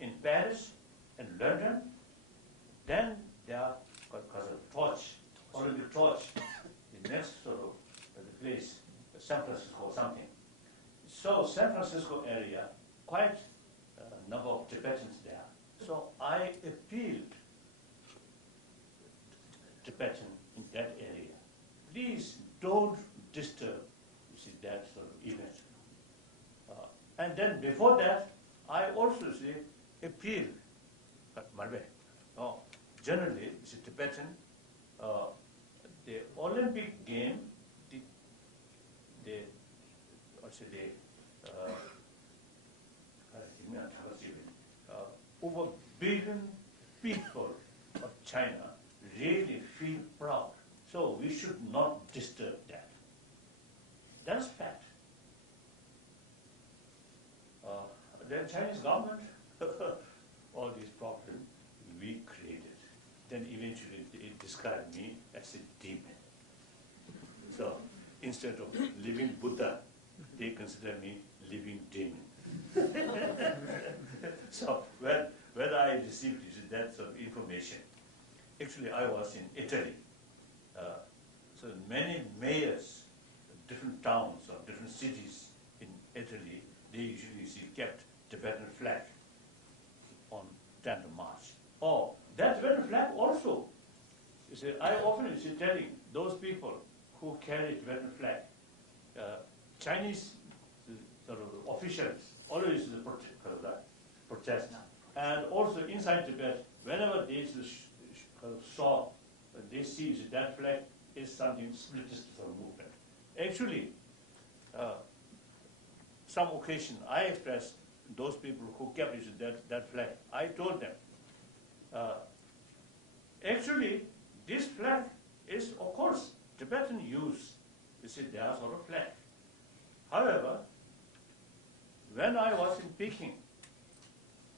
in Paris and London, then there was a torch, Olympic torch, the next sort of the place, San Francisco or something. So San Francisco area, quite a number of Tibetans there. So I appealed Tibetan in that area. Please don't disturb, you see, that sort of event. And then before that, I also see appeal, generally, it's Tibetan, the Olympic game, over billion people of China really feel proud. So we should not disturb that. That's fact. The Chinese government, all these problems we created. Then eventually it described me as a demon. So instead of living Buddha, they consider me living demon. So when I received that sort of information, actually I was in Italy. So many mayors, different towns or different cities in Italy, they usually kept Tibetan flag on 10th of March. Oh, that Tibetan flag also. You see, I often telling those people who carry Tibetan flag, Chinese sort of officials always protest. And also inside Tibet, whenever they saw, they see that flag is something separatist movement. Actually, some occasion I expressed those people who kept that flag. I told them, actually, this flag is, of course, Tibetan use. You see, their sort of flag. However, when I was in Peking,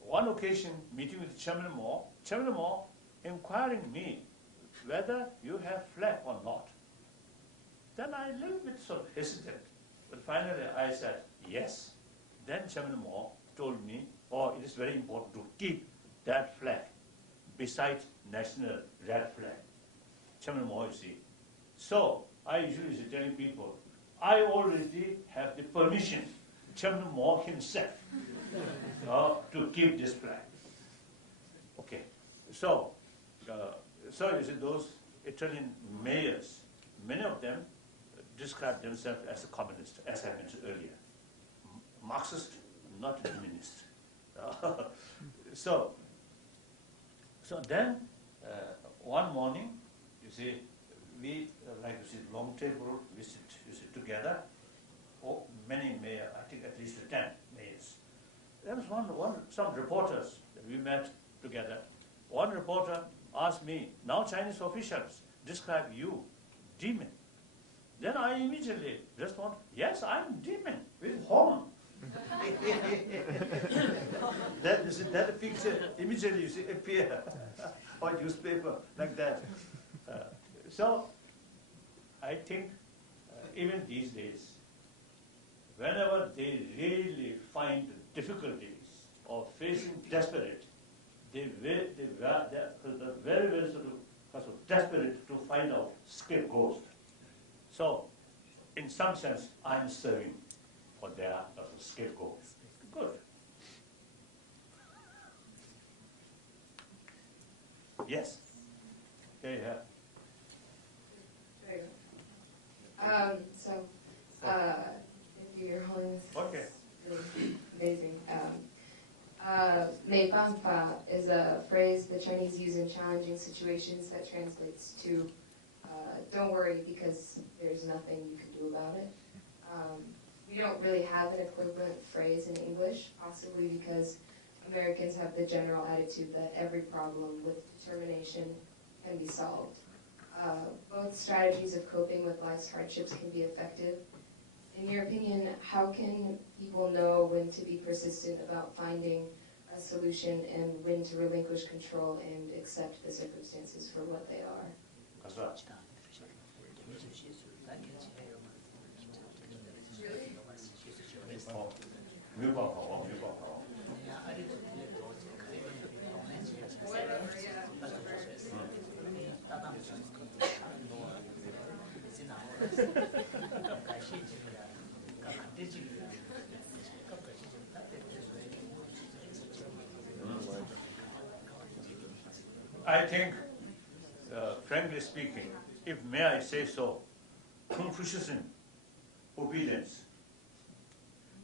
one occasion meeting with Chairman Mo inquiring me whether you have flag or not. Then I a little bit sort of hesitant, but finally I said yes. Then Chairman Mo told me, oh, it is very important to keep that flag beside national red flag. Chairman Mo, you see. So I usually telling people, I already have the permission, Chairman Mo himself, to keep this flag. Okay, so you see those Italian mayors, many of them describe themselves as a communist, as I mentioned earlier. Marxist, not communist. So then one morning, you see, we like you see long table, we sit together. Oh, many mayors, I think at least 10 mayors. There was some reporters that we met together. One reporter asked me, now Chinese officials describe you, demon. Then I immediately respond, yes, I'm demon with horn. That picture immediately appear on newspaper like that. So I think even these days, whenever they really find difficulties or facing desperate, they're very, very sort of desperate to find out scapegoats. So, in some sense, I'm serving for their scapegoat. Good. Yes. Okay, yeah. Thank you, Your Holiness. Okay. Really amazing. 没办法 is a phrase the Chinese use in challenging situations that translates to don't worry because there's nothing you can do about it. We don't really have an equivalent phrase in English, possibly because Americans have the general attitude that every problem with determination can be solved. Both strategies of coping with life's hardships can be effective. In your opinion, how can people know when to be persistent about finding a solution and when to relinquish control and accept the circumstances for what they are? I think, frankly speaking, if may I say so, Confucianism, obedience,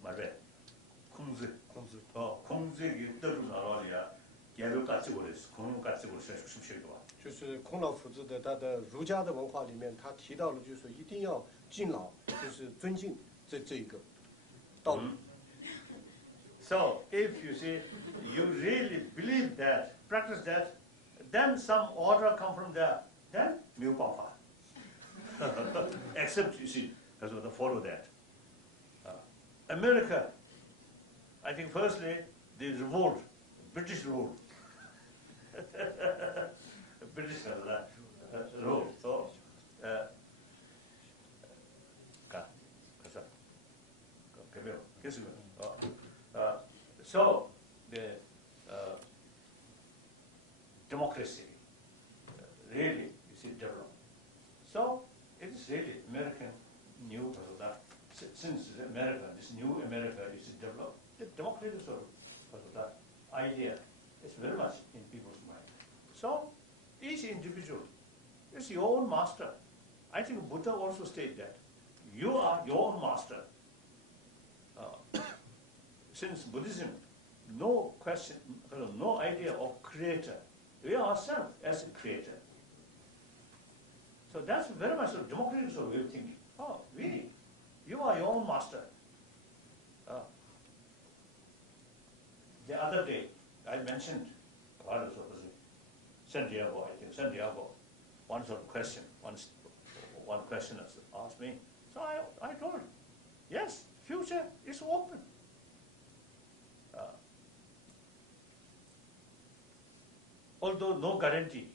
말해, 공주, 공주의 뜻을 알아야 개를 같이 그랬어, 공을 같이 그랬어, 숨쉬기도 와. 就是孔老夫子的他的儒家的文化里面，他提到了就是一定要敬老，就是尊敬这一个道理。So if you see, you really believe that, practice that, then some order come from there, then 没有办法。Except you see, has to follow that. America, I think firstly, the revolt, British rule. British rule. So, so the democracy, really, you see, developed. So it is really American new that since America, this new America is developed, the democratic sort of that idea is very much in people's mind. So each individual is your own master. I think Buddha also stated that you are your own master. Since Buddhism, no question, no idea of creator. We are ourselves as a creator. So that's very much a democratic sort of way of thinking. Oh, really? You are your own master. The other day, I mentioned San Diego, I think, San Diego, one sort of question, one questioner asked me. So I told him, yes, future is open. Although no guarantee,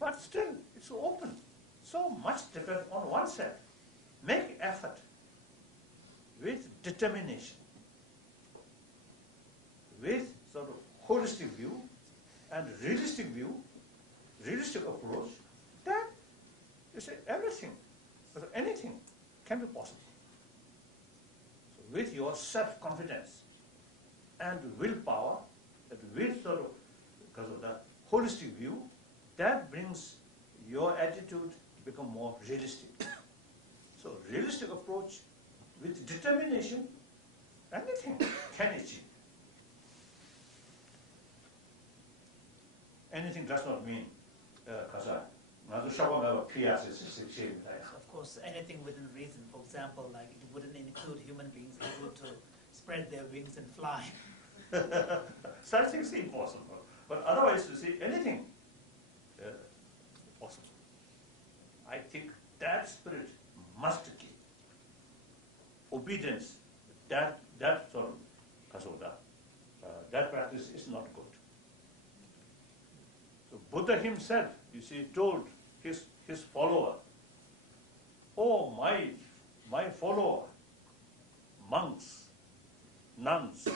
but still it's open. So much depends on oneself. Make effort with determination, with sort of holistic view and realistic view, realistic approach, then you say everything, anything can be possible. So with your self-confidence and willpower, and with sort of, because of that holistic view, that brings your attitude to become more realistic. So realistic approach with determination, anything can achieve. Anything does not mean Of course, anything within reason. For example, like it wouldn't include human beings able to spread their wings and fly. Such things are impossible. But otherwise, you see, anything possible. I think that spirit must keep. Obedience, that sort of kasoda, that practice is not good. So Buddha himself, you see, told his follower, oh my follower, monks, nuns,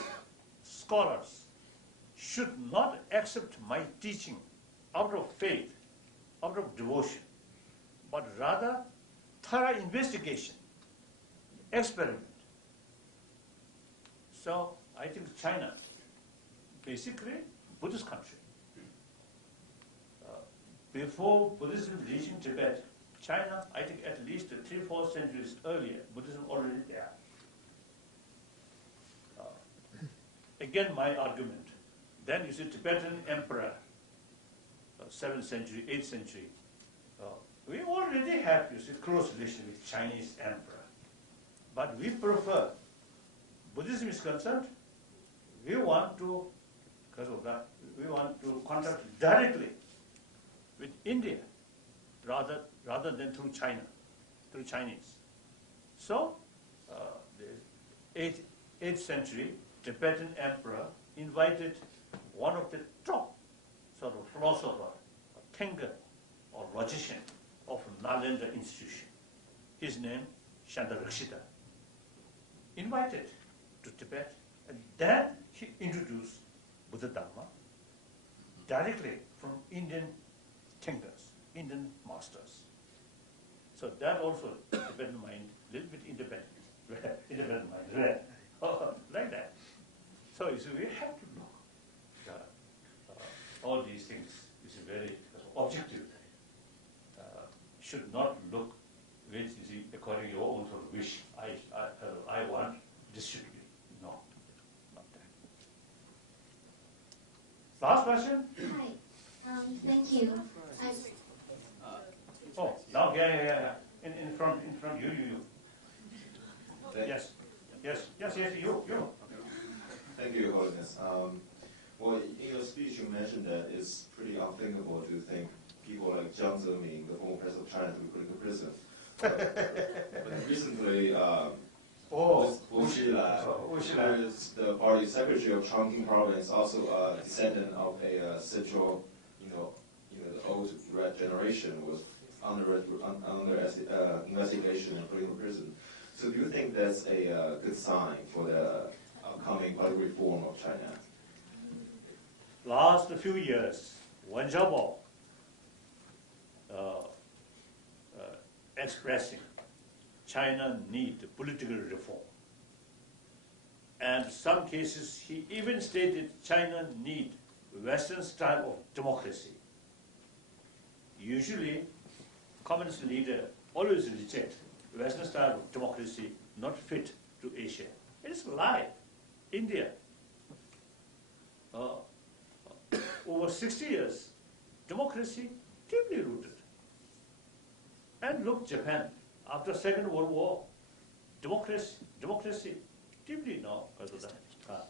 scholars, should not accept my teaching out of faith, out of devotion, but rather thorough investigation, experiment. So I think China, basically Buddhist country. Before Buddhism reaching Tibet, China, I think at least 3-4 centuries earlier, Buddhism already there. Again, my argument. Then you see Tibetan emperor, 7th century, 8th century. We already have, you see, close relation with Chinese emperor. But we prefer, Buddhism is concerned, we want to, because of that, we want to contact directly with India rather than through China, through Chinese. So, the 8th century Tibetan emperor invited one of the top sort of philosopher, thinker, or logician of Nalanda institution. His name, Chandrarakshita. Invited to Tibet, and then he introduced Buddha Dharma directly from Indian thinkers, Indian masters. So that also Tibetan mind, a little bit independent, independent mind, right? Like that. So you see, we have to look all these things. Is very objective. Should not look with, you see, according to your own sort of wish. I want this should be. No, not that. Last question. Hi. Thank you. Oh, now, yeah. In front, you. Yes, you. Thank you, Holiness. Well, in your speech, you mentioned that it's pretty unthinkable to think people like Jiang Zemin, the former president of China, to be put into prison. But recently, Wu Xilai, who is the party secretary of Chongqing province, also a descendant of a Sichuan, the old red generation, was under investigation and put into prison. So do you think that's a good sign for the upcoming political reform of China? Last few years, Wen Xiaobao, expressing China need political reform. And some cases he even stated China need Western style of democracy. Usually, communist leader always reject Western style of democracy not fit to Asia. It is a lie. India, over 60 years, democracy deeply rooted. And look, Japan, after Second World War, democracy deeply now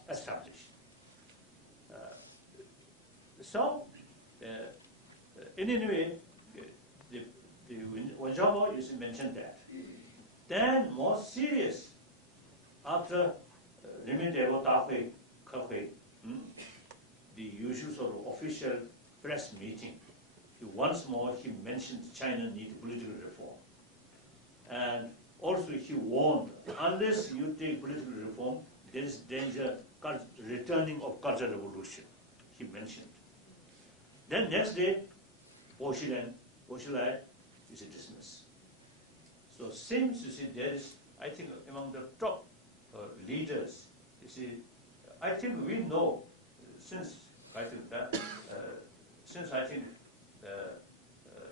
established. In any way, the Wanzhou is mentioned that. Then more serious, after Normandale College, the usual sort of official press meeting, once more he mentioned China need political reform. And also he warned, unless you take political reform, there is danger returning of cultural revolution, he mentioned. Then next day, Boshilai is dismissed. So seems to see there is, I think, among the top leaders, you see, I think we know since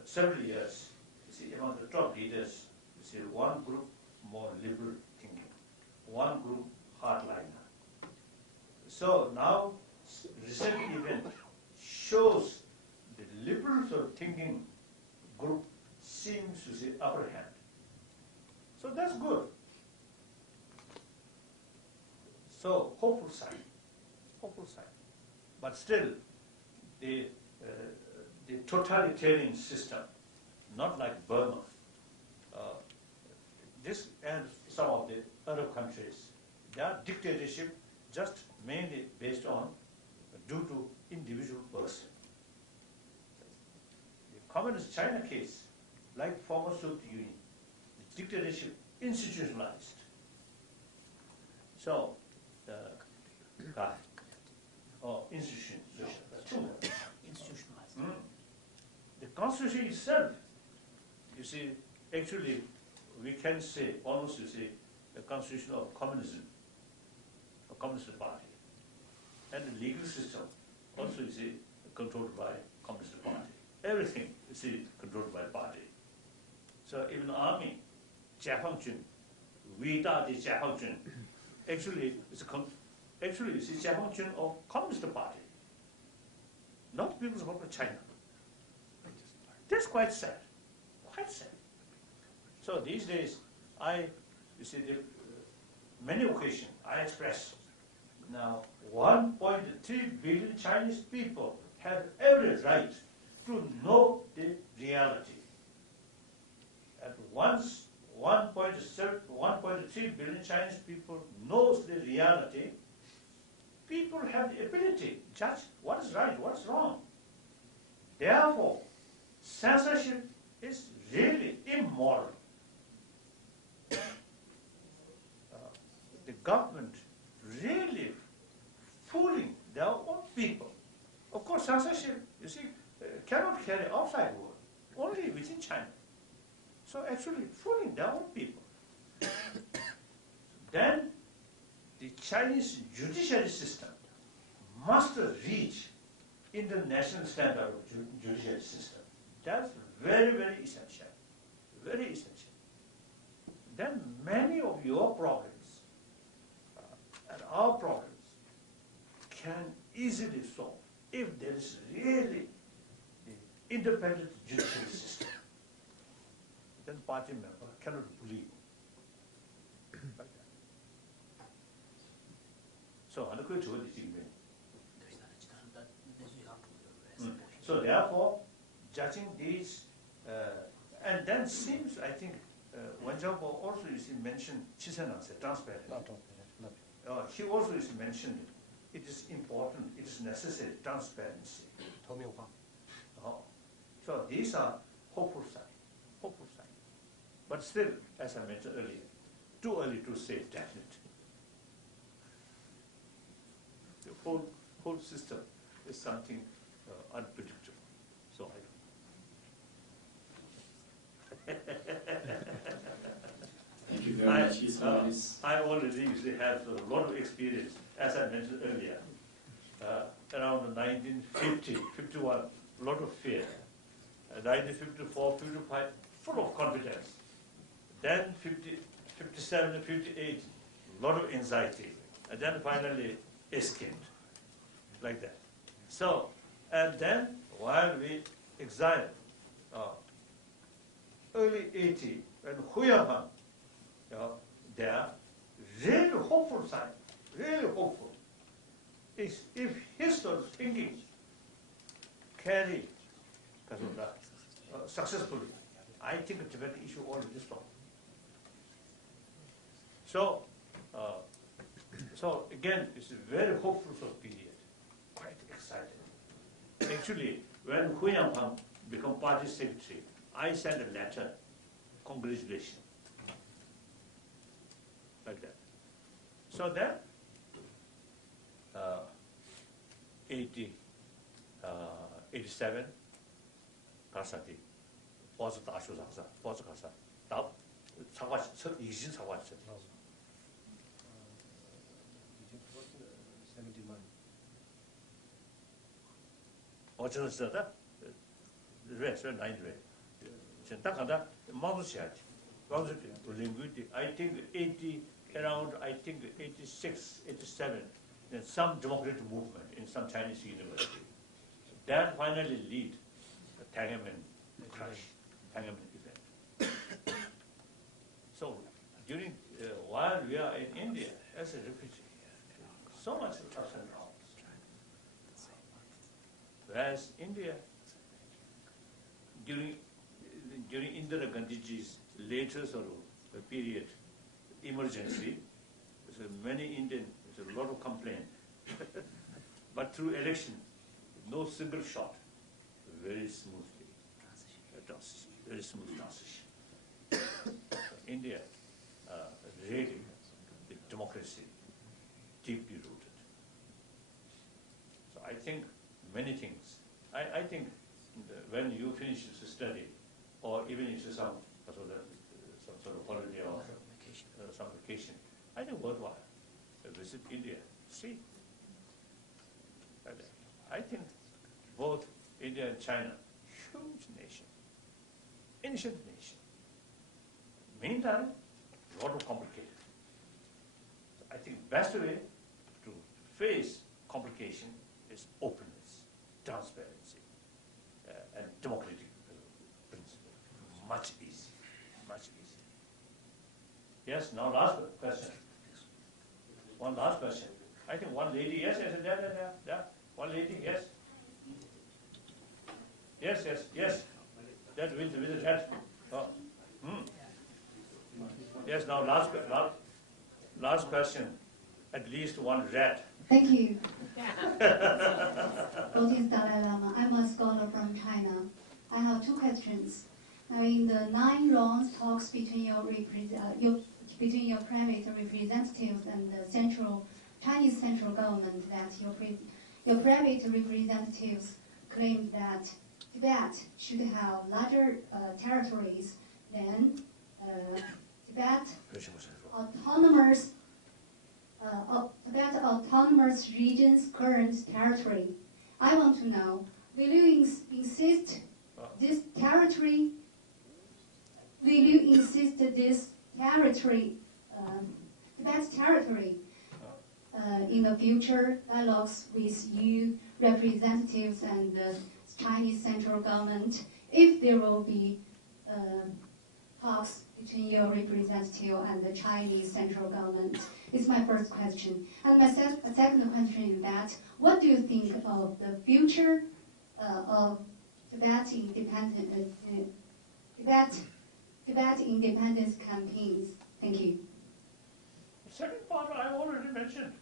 several years, you see, among the top leaders, you see, one group more liberal thinking, one group hardliner. So now, recent event shows the liberal sort of thinking group seems to see upper hand. So that's good. So hopeful sign. But still, the totalitarian system, not like Burma, this and some of the other countries, their dictatorship just mainly based on due to individual person. The communist China case, like former Soviet Union, the dictatorship institutionalized. So, institutionalized. The constitution itself, you see, actually, we can say, almost you see, the constitution of communism, a communist party. And the legal system, also, you see, controlled by communist party. Everything, you see, controlled by party. So even the army, Jiafang-jun, Wida de Jiafang-jun, actually, you see, Jiafang-jun of Communist Party, not People's Republic of China. That's quite sad, quite sad. So these days, you see, many occasions, I express, now 1.3 billion Chinese people have every right to know the reality. At once 1.3 billion Chinese people knows the reality, people have the ability to judge what is right, what is wrong. Therefore, censorship is really immoral. The government really fooling their own people. Of course, censorship, you see, cannot carry outside world, only within China. So actually fooling their own people. Then the Chinese judiciary system must reach international standard of judiciary system. That's very, very essential. Very essential. Then many of your problems and our problems can easily solve if there is really the independent judiciary system. Then party member cannot believe. Like that. So, so therefore, judging these, and then seems, I think, Wanzhou also is mentioned transparency. He also is mentioned, it is important, it is necessary, transparency. So these are hopeful signs. Hopeful sign. But still, as I mentioned earlier, too early to say definite. The whole system is something unpredictable. So I don't know. His Holiness. I already have a lot of experience, as I mentioned earlier. Around 1950, 51, a lot of fear. 1954, 55, full of confidence. Then 50, 57, 58, a lot of anxiety. And then finally escaped, like that. So, and then while we exiled, early 80, when Huyang, they are really hopeful sign, really hopeful. If his sort of thinking carry successfully, I think the Tibetan issue already solved. So, so again, it's a very hopeful sort of period, quite excited. Actually, when Huyang Pang became party secretary, I sent a letter, congratulations, like that. So then, 87, 가사디, 버스 다쇼 장사, 버스 가사, 다 차과 이신 차과 쳤. 어쩌는 쓰다, 레스 나인 레. 딱 하다 마우스 시야지. 마우스 language. I think 80 around. I think 86, 87. Then some democratic movement in some Chinese university. That finally lead the Tiananmen crash, Tiananmen event. So during while we are in India as a refugee, so much ups and downs. Whereas India, during Indira Gandhiji's later sort of period, emergency, so many Indian, there's a lot of complaint. But through election, no single shot, very smoothly, very smooth transition. So India, really, the democracy, deeply rooted. So I think many things. I think when you finish the study, or even if it's some sort of holiday or some vacation, I think worthwhile. Visit India, see. I think both India and China, huge nation, ancient nation. Meantime, a lot of complicated. So I think best way to face complication is openness, transparency, and democratic principle. Much easier, much easier. Yes, now last question. One last question. I think one lady, yes, there. One lady, yes. Yes. That with the red. Oh. Yes, now last question. At least one red. Thank you. Lotus Dalai Lama. I'm a scholar from China. I have two questions. Now, in the 9 rounds talks between your private representatives and the Chinese central government, that your private representatives claimed that Tibet should have larger territories than Tibet autonomous region's current territory. I want to know, will you insist this territory? Will you insist this territory, Tibet's territory, in the future dialogues with you representatives and the Chinese central government, if there will be talks between your representative and the Chinese central government? It's my first question. And my second question is that, what do you think of the future of Tibet independence campaigns? Thank you. The second part I already mentioned.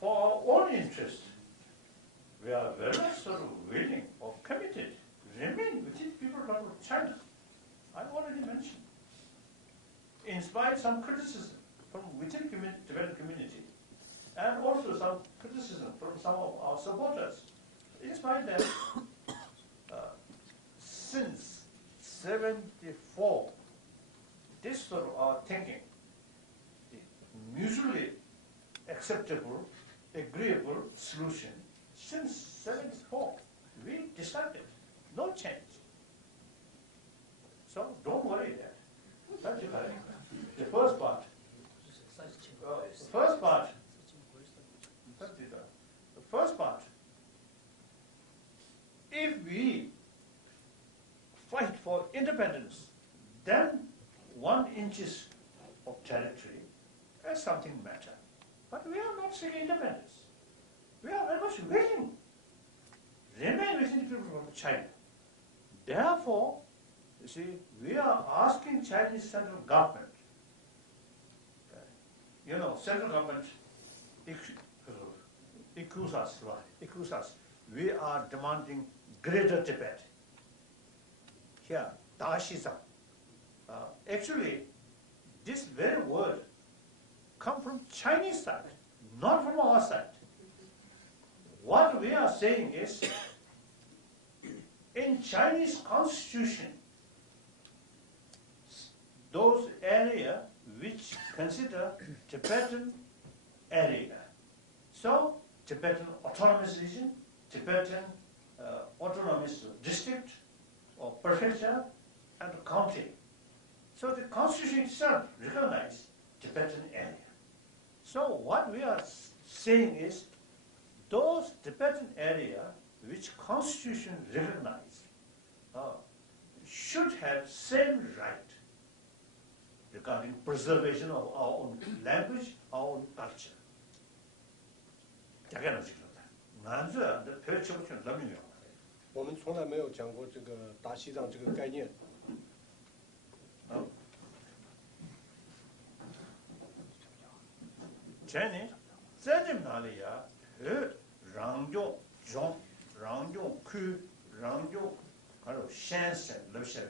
For our own interest, we are very much sort of willing or committed to remain within people of China. I already mentioned. In spite of some criticism from within the Tibetan community, and also some criticism from some of our supporters. In spite of that, since 74, acceptable, agreeable solution since 74. We decided no change. So don't worry that. That's the first part. The first part. If we fight for independence, then 1 inch of territory is something matter. But we are not seeking independence. We are very much waiting. Remain within the people of China. Therefore, you see, we are asking Chinese central government. Central government accuse us. We are demanding Greater Tibet. Here, Daxizang. Actually, this very word comes from Chinese side, not from our side. What we are saying is, in Chinese constitution, those areas which consider Tibetan area. So, Tibetan autonomous region, Tibetan autonomous district or prefecture and county. So the constitution itself recognizes Tibetan area. So what we are saying is, those Tibetan area which constitution recognizes should have same right regarding preservation of our own language, our own culture.我们从来没有讲过这个大西藏这个概念。前年在这哪里呀？让用种，让用区，让用还有先生留下来，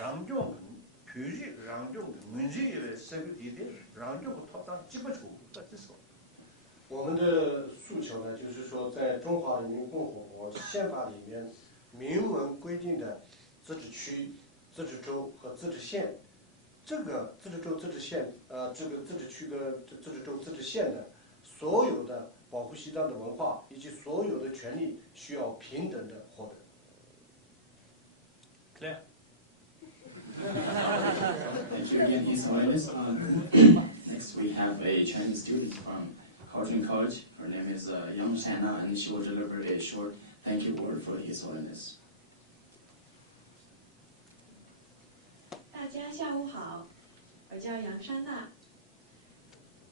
让用표지让用문제의 세계地让用套上基本处，这是说。我们的诉求呢，就是说，在中华人民共和国宪法里面明文规定的自治区、自治州和自治县，这个自治州、自治县，这个自治区的自治州、自治县的所有的保护西藏的文化以及所有的权利需要平等的获得。Clear? Thank you again, His Holiness. Next, we have a Chinese student from Carleton College. Her name is Yang Shanna, and she will deliver a short thank you word for His Holiness. 大家下午好，我叫杨珊娜。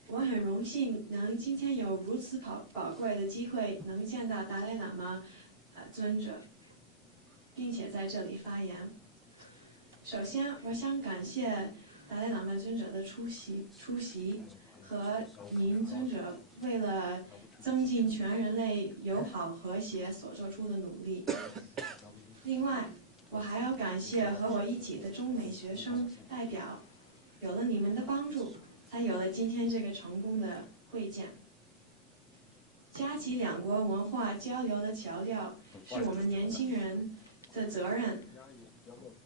我很荣幸能今天有如此宝贵的机会，能见到达赖喇嘛尊者，并且在这里发言。首先，我想感谢达赖喇嘛尊者的出席和您尊者为了增进全人类友好和谐所做出的努力。另外，我还要感谢和我一起的中美学生代表，有了你们的帮助，才有了今天这个成功的会见。夹起两国文化交流的桥梁是我们年轻人的责任，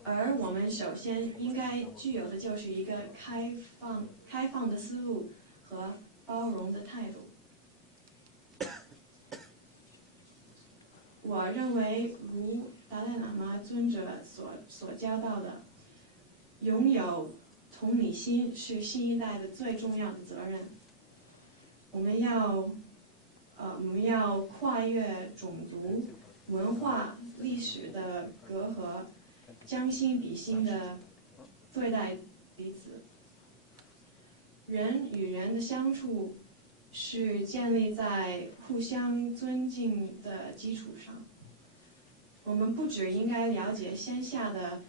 而我们首先应该具有的就是一个开放的思路和包容的态度。我认为，如达赖喇嘛尊者所教导的，拥有同理心是新一代的最重要的责任。我们要跨越种族、文化、历史的隔阂，将心比心的对待彼此。人与人的相处是建立在互相尊敬的基础上。我们不只应该了解线下的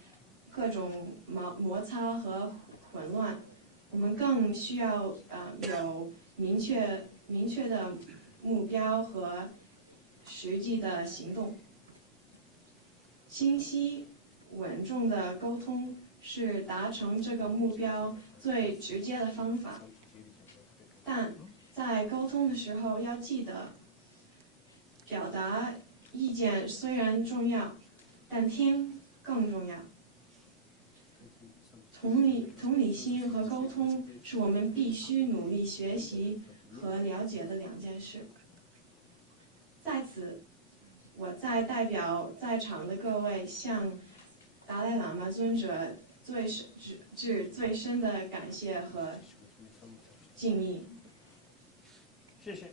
各种摩擦和混乱，我们更需要有明确的目标和实际的行动。清晰稳重的沟通是达成这个目标最直接的方法，但在沟通的时候要记得，表达意见虽然重要，但听更重要。同理心和沟通是我们必须努力学习和了解的两件事。在此，我再代表在场的各位向达赖喇嘛尊者致最深的感谢和敬意。谢谢。